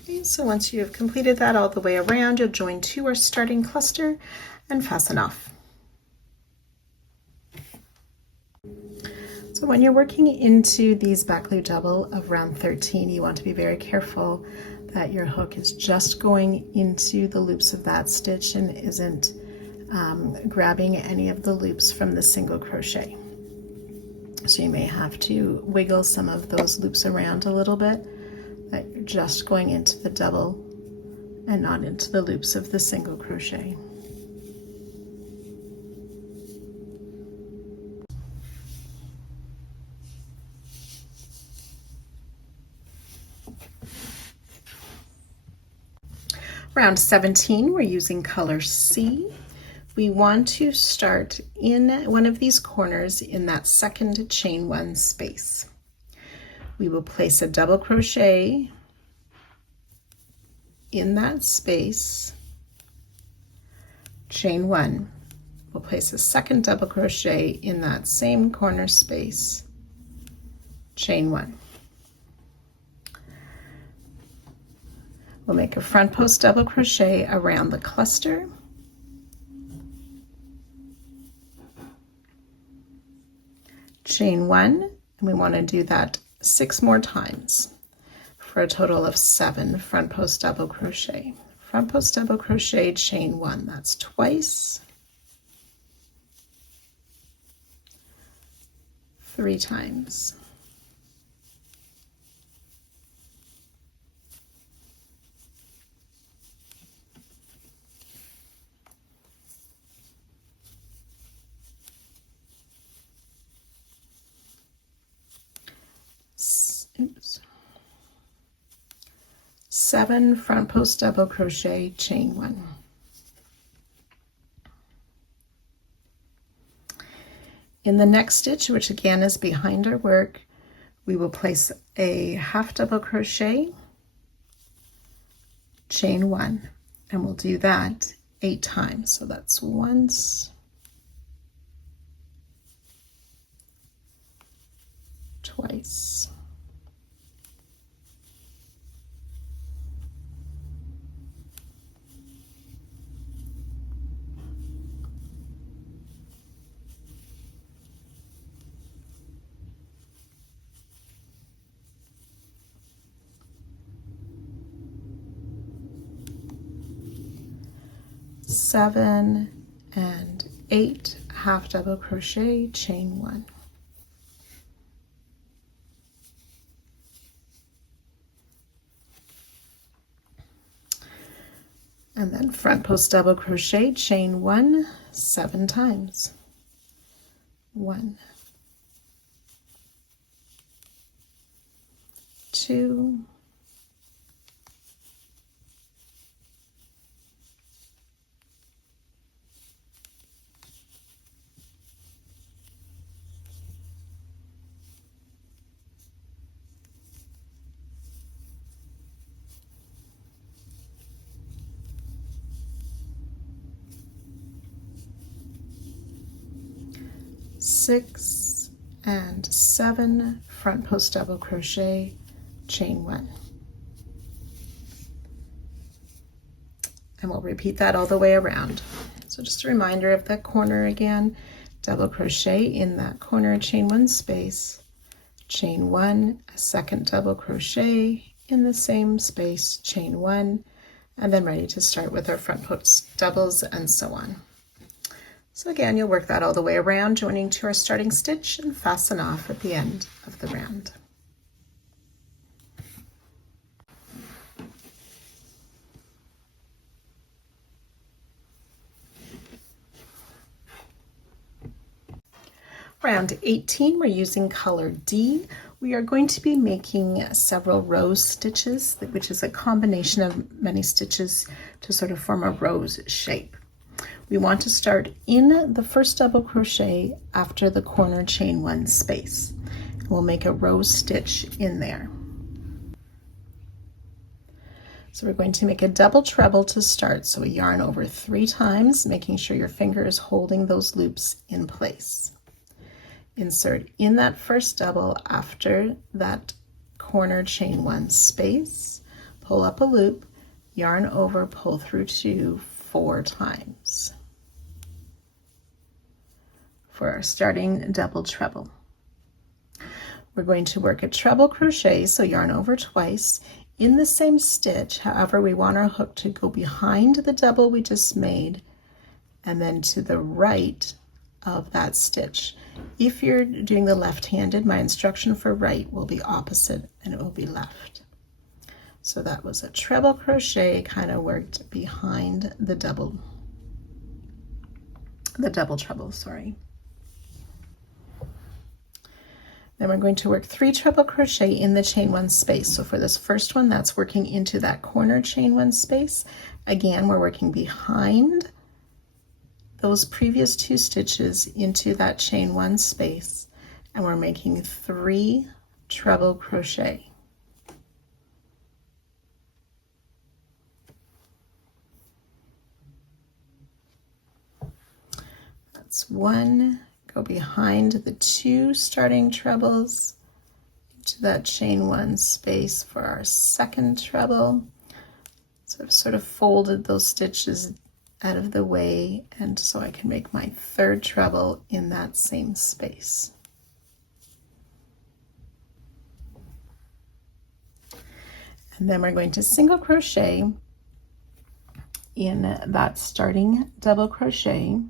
Okay, so once you have completed that all the way around, you'll join to our starting cluster and fasten off. So when you're working into these back loop double of round 13, you want to be very careful that your hook is just going into the loops of that stitch and isn't grabbing any of the loops from the single crochet. So you may have to wiggle some of those loops around a little bit, that you're just going into the double and not into the loops of the single crochet. Round 17, we're using color C. We want to start in one of these corners in that second chain 1 space. We will place a double crochet in that space, chain 1. We'll place a second double crochet in that same corner space, chain 1. We'll make a front post double crochet around the cluster, chain 1, and we want to do that 6 more times for a total of 7 front post double crochet. Front post double crochet, chain 1, that's twice, 3 times, oops, 7 front post double crochet, chain 1. In the next stitch, which again is behind our work, we will place a half double crochet, chain 1, and we'll do that 8 times. So that's once, twice, 7 and 8 half double crochet, chain 1. And then front post double crochet, chain 1 7 times. 1, 2, 6 and 7 front post double crochet, chain 1. And we'll repeat that all the way around. So just a reminder of that corner again, double crochet in that corner, chain 1 space, chain 1, a second double crochet in the same space, chain 1, and then ready to start with our front post doubles and so on. So again, you'll work that all the way around, joining to our starting stitch and fasten off at the end of the round. Round 18, we're using color D. We are going to be making several rose stitches, which is a combination of many stitches to sort of form a rose shape. We want to start in the first double crochet after the corner chain 1 space. We'll make a rose stitch in there. So we're going to make a double treble to start. So we yarn over 3 times, making sure your finger is holding those loops in place. Insert in that first double after that corner chain 1 space, pull up a loop, yarn over, pull through 2 4 times for our starting double treble. We're going to work a treble crochet, so yarn over twice in the same stitch. However, we want our hook to go behind the double we just made and then to the right of that stitch. If you're doing the left-handed, my instruction for right will be opposite and it will be left. So that was a treble crochet, kind of worked behind the double treble, sorry. Then we're going to work 3 treble crochet in the chain 1 space. So for this first one, that's working into that corner chain 1 space. Again, we're working behind those previous 2 stitches into that chain 1 space, and we're making 3 treble crochet. That's 1, go behind the 2 starting trebles into that chain 1 space for our second treble. So I've sort of folded those stitches out of the way, and so I can make my third treble in that same space. And then we're going to single crochet in that starting double crochet,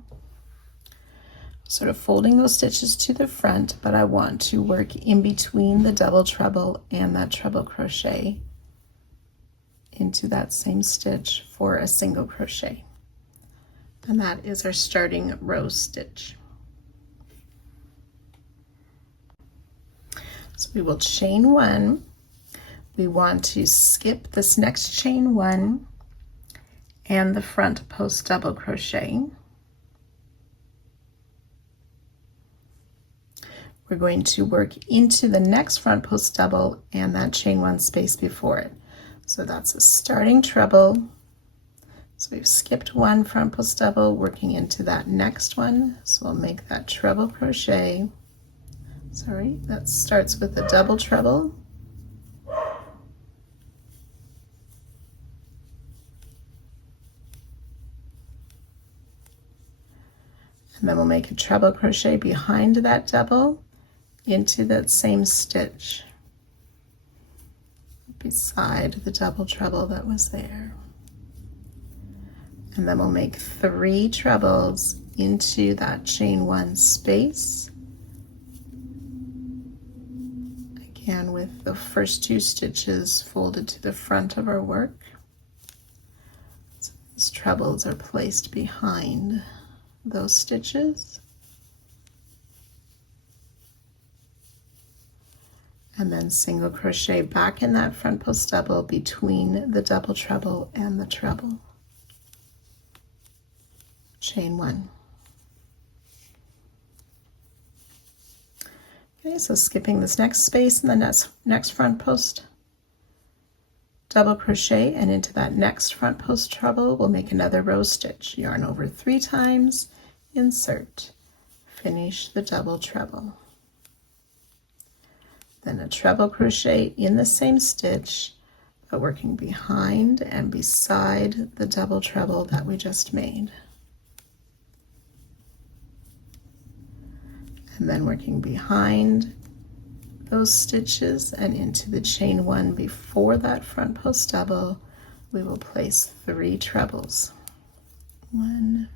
sort of folding those stitches to the front, but I want to work in between the double treble and that treble crochet into that same stitch for a single crochet. And that is our starting rose stitch. So we will chain 1. We want to skip this next chain 1 and the front post double crochet. We're going to work into the next front post double and that chain 1 space before it. So that's a starting treble. So we've skipped 1 front post double, working into that next one. So we'll make that treble crochet. Sorry, that starts with a double treble. And then we'll make a treble crochet behind that double into that same stitch beside the double treble that was there. And then we'll make 3 trebles into that chain 1 space. Again, with the first 2 stitches folded to the front of our work. So these trebles are placed behind those stitches. And then single crochet back in that front post double between the double treble and the treble. Chain 1. Okay, so skipping this next space in the next front post double crochet, and into that next front post treble we'll make another row stitch. Yarn over 3 times, insert, finish the double treble. Then a treble crochet in the same stitch, but working behind and beside the double treble that we just made. And then working behind those stitches and into the chain 1 before that front post double, we will place 3 trebles. 1,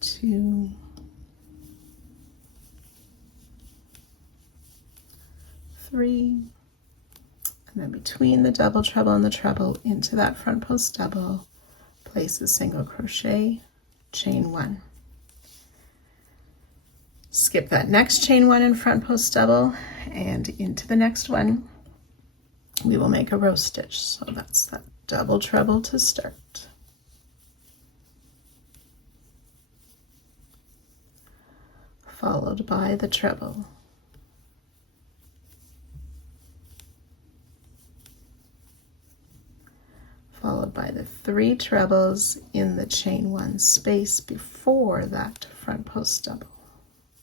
2, 3, and then between the double treble and the treble into that front post double, place a single crochet, chain 1. Skip that next chain 1 in front post double, and into the next one we will make a row stitch. So that's that double treble to start. Followed by the treble. Followed by the 3 trebles in the chain 1 space before that front post double.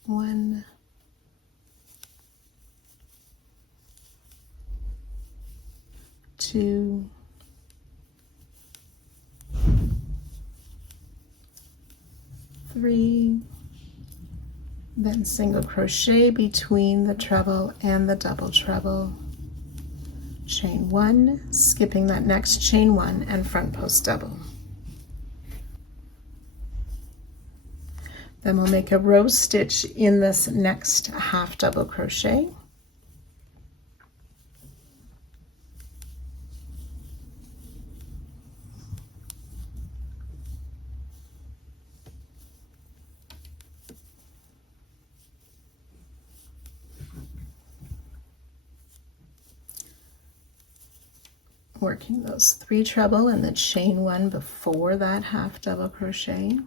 1, 2, 3, then single crochet between the treble and the double treble, chain 1, skipping that next chain 1 and front post double. Then we'll make a row stitch in this next half double crochet. Working those 3 treble and the chain 1 before that half double crochet.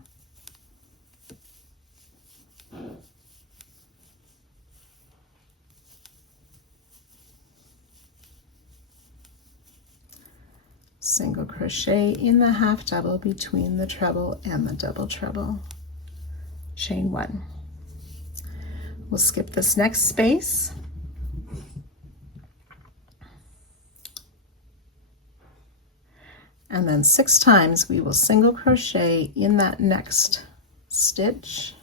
Single crochet in the half double between the treble and the double treble, chain 1. We'll skip this next space. And then 6 times we will single crochet in that next stitch,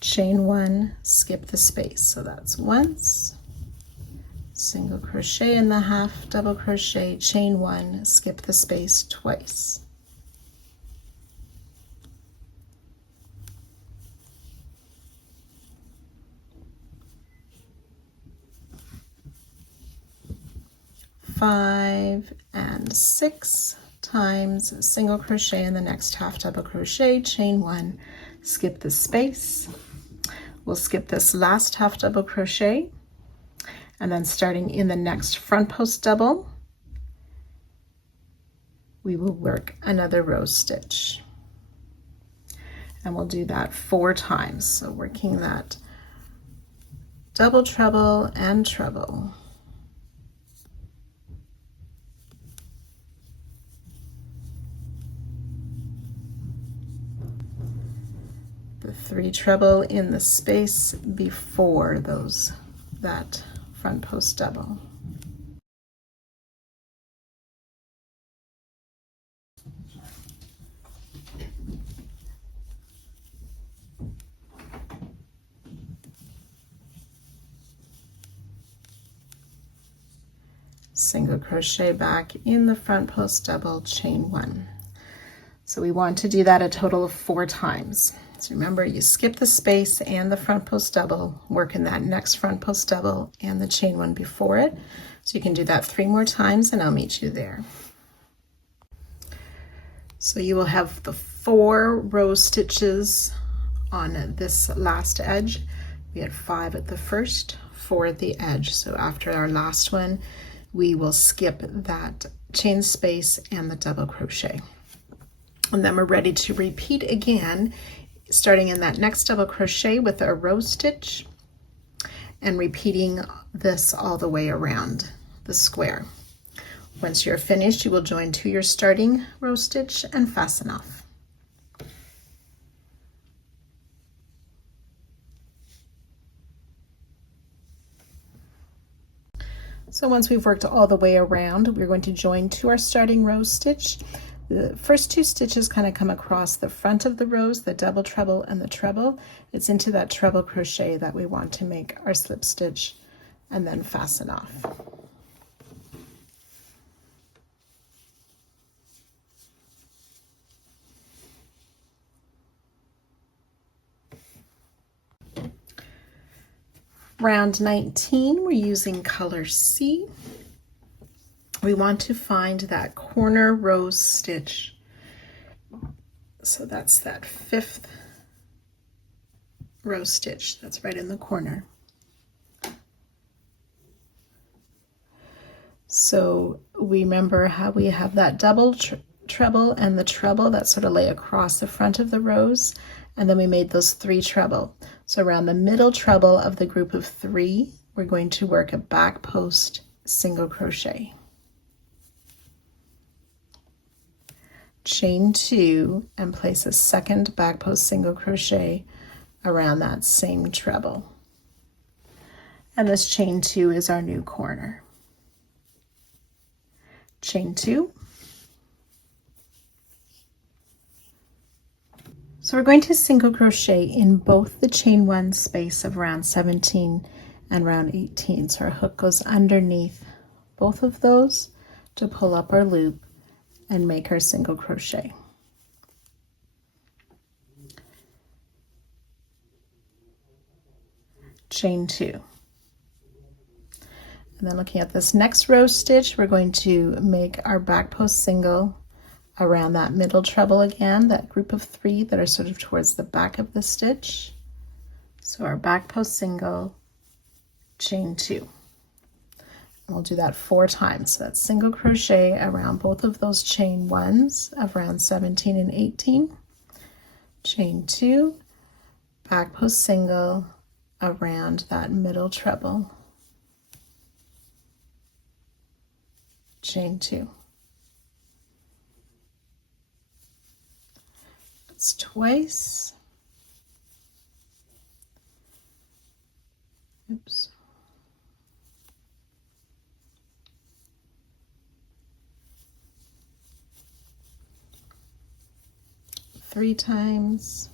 chain 1, skip the space. So that's once, single crochet in the half double crochet, chain 1, skip the space twice. Five and 6 times single crochet in the next half double crochet, chain 1, skip the space. We'll skip this last half double crochet, and then starting in the next front post double, we will work another row stitch. And we'll do that 4 times. So working that double treble and treble. The 3 treble in the space before that front post double. single crochet back in the front post double, chain 1. So we want to do that a total of 4 times. So remember, you skip the space and the front post double, work in that next front post double and the chain 1 before it. So you can do that 3 more times and I'll meet you there. So you will have the 4 row stitches on this last edge. We had 5 at the first, 4 at the edge. So after our last one, we will skip that chain space and the double crochet. And then we're ready to repeat again, starting in that next double crochet with a row stitch and repeating this all the way around the square. Once you're finished, you will join to your starting row stitch and fasten off. So once we've worked all the way around, we're going to join to our starting row stitch. The first 2 stitches kind of come across the front of the rows, the double treble and the treble. It's into that treble crochet that we want to make our slip stitch and then fasten off. Round 19, we're using color C. We want to find that corner row stitch. So that's that 5th row stitch that's right in the corner. So we remember how we have that double treble and the treble that sort of lay across the front of the rows, and then we made those 3 treble. So around the middle treble of the group of 3, we're going to work a back post single crochet. Chain 2 and place a second back post single crochet around that same treble. And this chain 2 is our new corner. Chain 2. So we're going to single crochet in both the chain 1 space of round 17 and round 18. So our hook goes underneath both of those to pull up our loop and make our single crochet. Chain 2. And then looking at this next row stitch, we're going to make our back post single around that middle treble again, that group of 3 that are sort of towards the back of the stitch. So our back post single, chain 2. And we'll do that 4 times. So that's single crochet around both of those chain 1s of round 17 and 18. Chain 2, back post single around that middle treble. Chain 2. It's twice. Oops. Three times.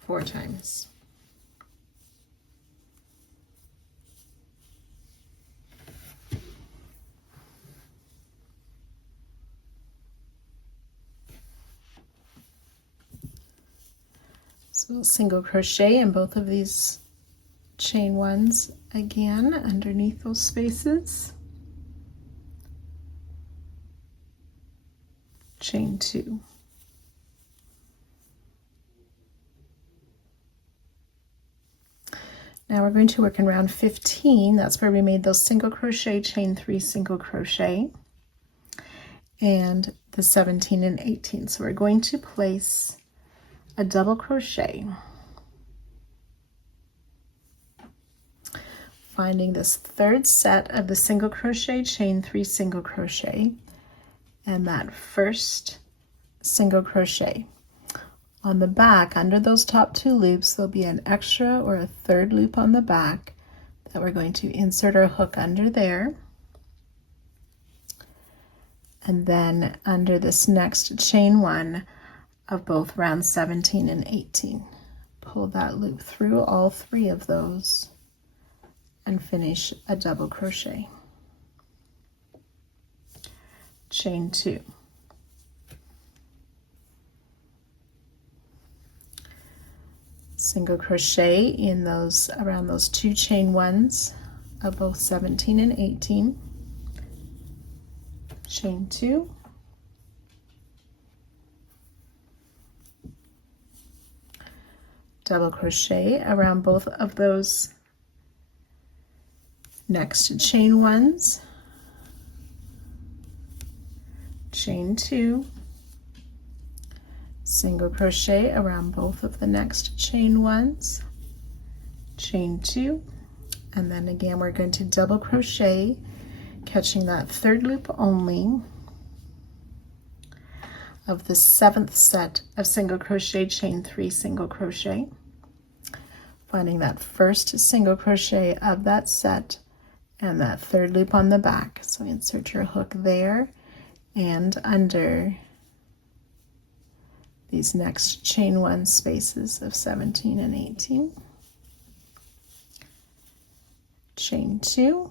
Four times. So single crochet in both of these chain 1s again underneath those spaces. Chain 2. Now we're going to work in round 15. That's where we made those single crochet, chain 3 single crochet, and the 17 and 18. So we're going to place a double crochet, finding this third set of the single crochet, chain 3 single crochet, and that first single crochet. On the back, under those top 2 loops, there'll be an extra or a third loop on the back that we're going to insert our hook under there. And then under this next chain 1 of both round 17 and 18, pull that loop through all 3 of those and finish a double crochet. Chain 2. Single crochet in those around those 2 chain 1s of both 17 and 18. Chain 2. Double crochet around both of those next chain 1s. Chain 2. Single crochet around both of the next chain 1s. Chain 2. And then again we're going to double crochet, catching that 3rd loop only of the 7th set of single crochet, chain 3 single crochet, finding that 1st single crochet of that set and that 3rd loop on the back. So insert your hook there and under these next chain 1 spaces of 17 and 18. Chain 2.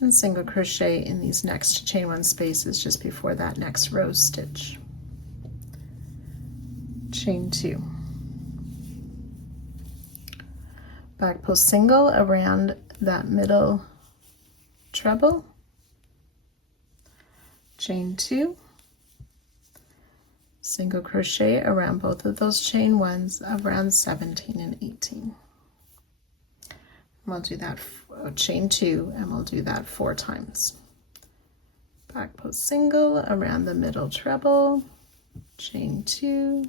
And single crochet in these next chain 1 spaces just before that next rose stitch. Chain 2. Back post single around that middle treble. Chain 2. Single crochet around both of those chain 1s of round 17 and 18. We'll do that chain 2 and we'll do that 4 times. Back post single around the middle treble, chain 2,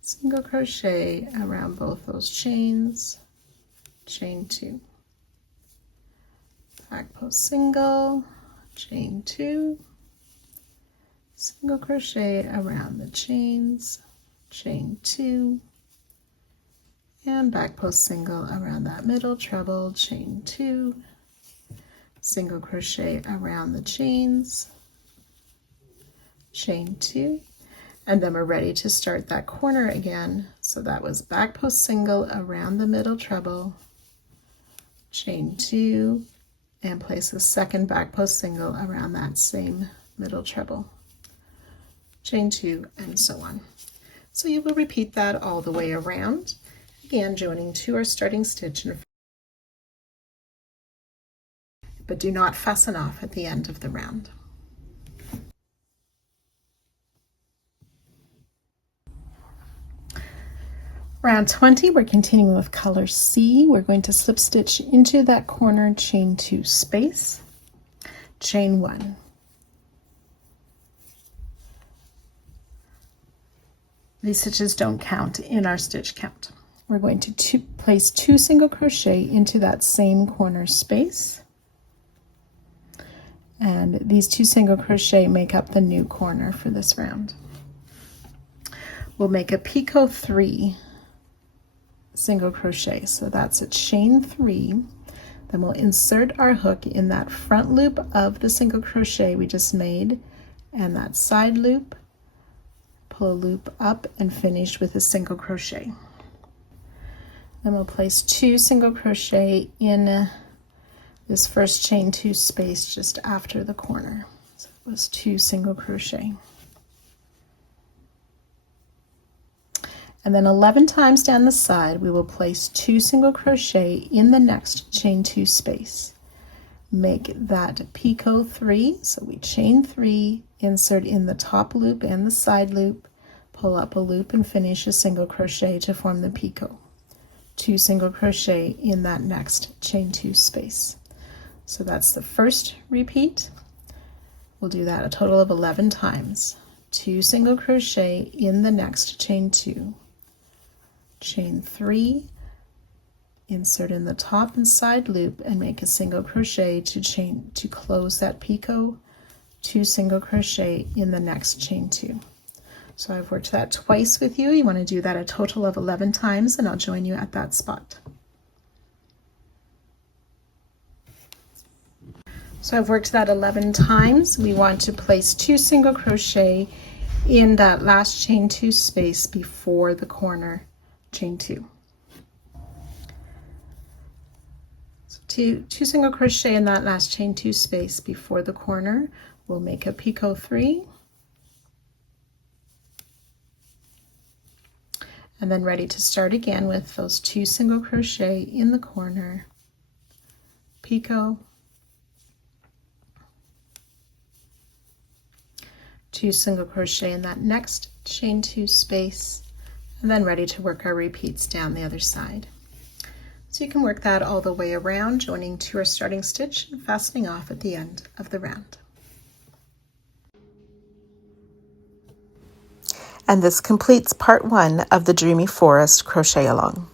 single crochet around both those chains, chain 2. Back post single, chain 2, single crochet around the chains, chain 2, and back post single around that middle treble, chain 2, single crochet around the chains, chain 2, and then we're ready to start that corner again. So that was back post single around the middle treble, chain 2, and place a second back post single around that same middle treble, chain 2, and so on. So you will repeat that all the way around, again joining to our starting stitch, but do not fasten off at the end of the round. Round 20, we're continuing with color C. We're going to slip stitch into that corner, chain 2 space, chain 1. These stitches don't count in our stitch count. We're going to place 2 single crochet into that same corner space, and these 2 single crochet make up the new corner for this round. We'll make a picot 3 single crochet, so that's a chain 3. Then we'll insert our hook in that front loop of the single crochet we just made and that side loop, pull a loop up and finish with a single crochet. Then we'll place 2 single crochet in this first chain 2 space just after the corner. So it was 2 single crochet. And then 11 times down the side, we will place 2 single crochet in the next chain 2 space. Make that picot 3, so we chain 3, insert in the top loop and the side loop, pull up a loop and finish a single crochet to form the picot. 2 single crochet in that next chain 2 space. So that's the first repeat. We'll do that a total of 11 times. 2 single crochet in the next chain 2, chain 3, insert in the top and side loop and make a single crochet to close that picot, 2 single crochet in the next chain 2. So I've worked that twice with you. You want to do that a total of 11 times, and I'll join you at that spot. So I've worked that 11 times. We want to place 2 single crochet in that last chain 2 space before the corner chain 2. So two single crochet in that last chain 2 space before the corner. We'll make a picot 3. And then ready to start again with those 2 single crochet in the corner, picot, 2 single crochet in that next chain 2 space, and then ready to work our repeats down the other side. So you can work that all the way around, joining to our starting stitch and fastening off at the end of the round. And this completes part 1 of the Dreamy Forest crochet along.